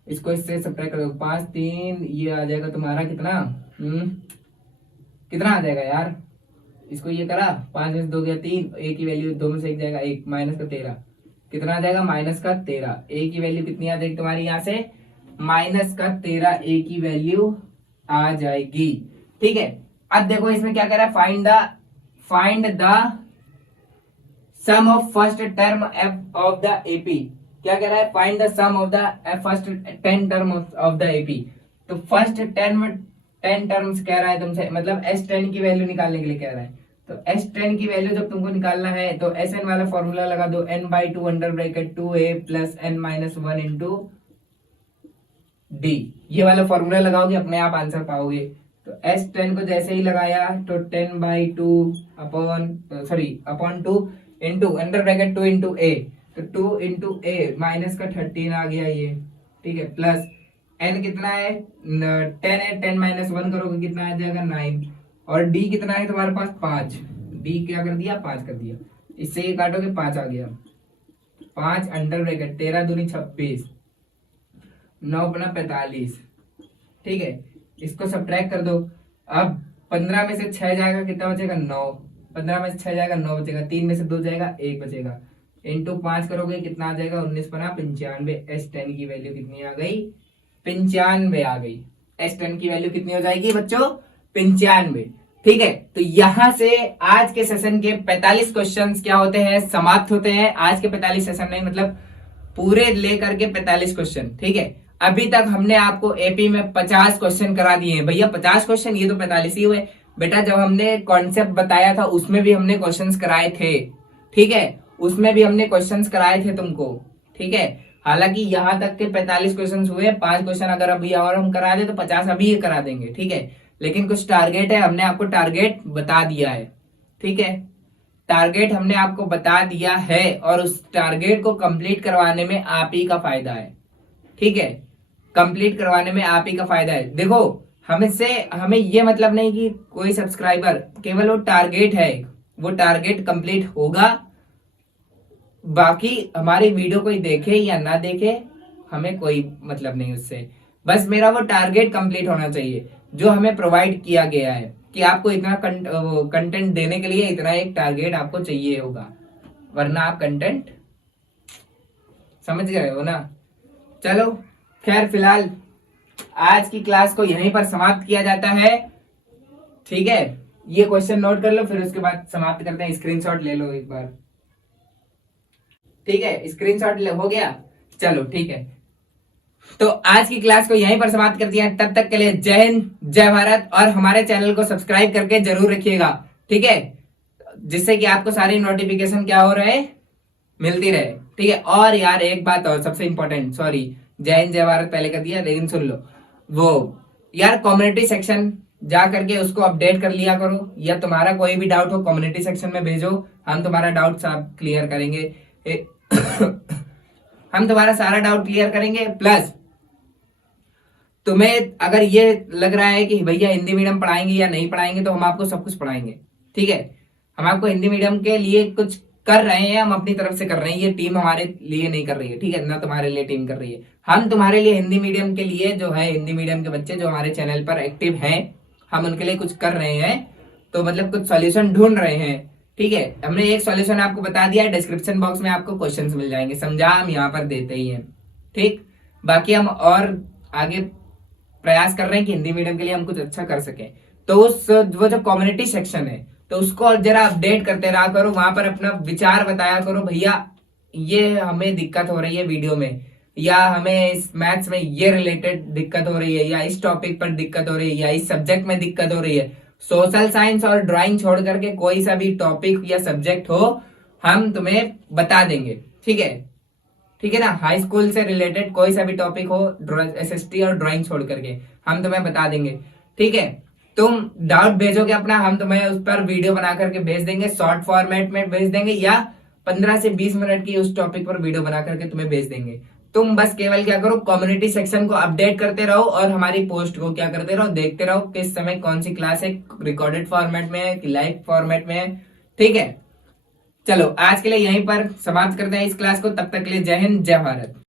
इसको इससे सब्ट्रैक्ट कर दो, 5 3, ये आ जाएगा तुम्हारा कितना, कितना आ जाएगा यार, इसको ये करा, 5 में 2 गया 3, a की वैल्यू 2 में से 1 जाएगा 1, माइनस का 13, कितना आ जाएगा, माइनस का 13। a की वैल्यू कितनी आ जाएगी तुम्हारी यहाँ से, माइनस का 13a की वैल्यू आ जाएगी। ठीक है, अब देखो इसमें क्या कह रहा है, find the sum of first term f of the AP. क्या कह रहा है, find the sum of the first 10 term of the AP. तो फर्स्ट 10 टर्म्स कह रहा है तुमसे, मतलब S10 की वैल्यू निकालने के लिए कह रहा है। तो S10 की वैल्यू जब तुमको निकालना है तो Sn वाला फॉर्मूला लगा दो, n/2 under bracket 2a plus n-1 into D. ये वाला फॉर्मूला लगाओगे अपने आप आंसर पाओगे। तो S10 को जैसे ही लगाया तो 10/2 upon 2 into under bracket 2 into a, तो 2 इंटू ए माइनस का 13 आ गया ये। ठीक है, प्लस n कितना है 10 है, 10-1 करोगे कितना आ जाएगा 9, और d कितना है तुम्हारे पास 5। d क्या कर दिया 5 कर दिया, इससे ये काटोगे 5 आ गया। 5 अंडर ब्रैकेट 13 दूनी 26, 9 बना 45। ठीक है, इसको सब्ट्रैक्ट कर दो। अब 15 में से 6 जाएगा कितना बचेगा 9, 15 में से 6 जाएगा 9 बचेगा, 3 में से 2 जाएगा 1 बचेगा, इंटू 5 करोगे कितना आ जाएगा 19 बना 95। S10 की वैल्यू कितनी आ गई 95 आ गई। S10 की वैल्यू कितनी हो जाएगी बच्चों 95। ठीक है, तो यहां से आज के सेशन के 45 क्वेश्चंस क्या होते हैं, समाप्त होते हैं। आज के 45 सेशन नहीं, मतलब पूरे लेकर के 45 क्वेश्चन। ठीक है, अभी तक हमने आपको एपी में 50 क्वेश्चन करा दिए हैं भैया। 50 क्वेश्चन, ये तो 45 ही हुए बेटा। जब हमने कॉन्सेप्ट बताया था उसमें भी हमने क्वेश्चंस कराए थे। ठीक है, उसमें भी हमने क्वेश्चंस कराए थे तुमको। ठीक है, हालांकि यहां तक के 45 क्वेश्चंस हुए, 5 क्वेश्चन अगर अभी और हम करा दे तो 50 अभी ये करा देंगे। ठीक है, लेकिन कुछ टारगेट है, हमने आपको टारगेट बता दिया है। ठीक है, टारगेट हमने आपको बता दिया है और उस टारगेट को कंप्लीट करवाने में आप ही का फायदा है। ठीक है, कंप्लीट करवाने में आप ही का फायदा है। देखो हमें ये मतलब नहीं कि कोई सब्सक्राइबर, केवल वो टारगेट है, वो टारगेट कंप्लीट होगा। बाकी हमारी वीडियो कोई देखे या ना देखे हमें कोई मतलब नहीं उससे, बस मेरा वो टारगेट कंप्लीट होना चाहिए जो हमें प्रोवाइड किया गया है कि आपको इतना कंटेंट देने के लिए इतना एक टारगेट आपको चाहिए होगा, वरना आप कंटेंट समझ गए हो ना। चलो खैर, फिलहाल आज की क्लास को यहीं पर समाप्त किया जाता है। ठीक है, ये क्वेश्चन नोट कर लो, फिर उसके बाद समाप्त करते हैं। स्क्रीनशॉट ले लो एक बार। ठीक है, स्क्रीनशॉट हो गया, चलो ठीक है। तो आज की क्लास को यहीं पर समाप्त कर दिया। तब तक के लिए जय हिंद, जय भारत, और हमारे चैनल को सब्सक्राइब करके जरूर रखिएगा। ठीक है, जिससे कि आपको सारी नोटिफिकेशन क्या हो रहे मिलती रहे। ठीक है, और यार एक बात और सबसे इंपॉर्टेंट, सॉरी जय हिंद जय भारत पहले कर दिया, लेकिन सुन लो, वो यार कम्युनिटी सेक्शन जा करके उसको अपडेट कर लिया करो, या तुम्हारा कोई भी डाउट हो कम्युनिटी सेक्शन में भेजो, हम तुम्हारा डाउट सब क्लियर करेंगे। हम तुम्हारा सारा डाउट क्लियर करेंगे। प्लस तुम्हें अगर ये लग रहा है कि भैया हिंदी मीडियम पढ़ाएंगे या नहीं पढ़ाएंगे, तो हम आपको सब कुछ पढ़ाएंगे। ठीक है, हम आपको हिंदी मीडियम के लिए कुछ कर रहे हैं, हम अपनी तरफ से कर रहे हैं, ये टीम हमारे लिए नहीं कर रही है। ठीक है, ना तुम्हारे लिए टीम कर रही है, हम तुम्हारे लिए हिंदी मीडियम के लिए जो है, हिंदी मीडियम के बच्चे जो हमारे चैनल पर एक्टिव हैं, हम उनके लिए कुछ कर रहे हैं। तो मतलब कुछ सॉल्यूशन ढूंढ रहे हैं। ठीक है, हमने एक सॉल्यूशन आपको बता दिया है, डिस्क्रिप्शन बॉक्स में आपको क्वेश्चंस मिल जाएंगे, समझा हम यहाँ पर देते ही हैं। ठीक, बाकी हम और आगे प्रयास कर रहे हैं कि हिंदी मीडियम के लिए हम कुछ अच्छा कर सकें। तो उस वो जो कम्युनिटी सेक्शन है तो उसको जरा अपडेट करते रहा करो, वहां पर अपना विचार बताया करो, भैया ये हमें दिक्कत हो रही है वीडियो में, या हमें इस मैथ्स में ये रिलेटेड दिक्कत हो रही है, या इस टॉपिक पर दिक्कत हो रही है, या इस सब्जेक्ट में दिक्कत हो रही है। सोशल साइंस और ड्राइंग छोड़ करके कोई सा भी टॉपिक या सब्जेक्ट हो, हम तुम्हें बता देंगे। ठीक है, ठीक है ना, हाई स्कूल से रिलेटेड कोई सा भी टॉपिक हो, SST और ड्राइंग छोड़ करके हम तुम्हें बता देंगे। ठीक है, तुम डाउट भेजोगे अपना, हम तुम्हें उस पर वीडियो बना करके भेज देंगे, शॉर्ट फॉर्मेट में भेज देंगे, या 15 से 20 मिनट की उस टॉपिक पर वीडियो बना करके तुम्हें भेज देंगे। तुम बस केवल क्या करो, कम्युनिटी सेक्शन को अपडेट करते रहो और हमारी पोस्ट को क्या करते रहो, देखते रहो किस समय कौन सी क्लास है, रिकॉर्डेड फॉर्मेट में है कि लाइव फॉर्मेट में है। ठीक है, चलो आज के लिए यहीं पर समाप्त करते हैं इस क्लास को। तब तक के लिए जय हिंद, जय भारत।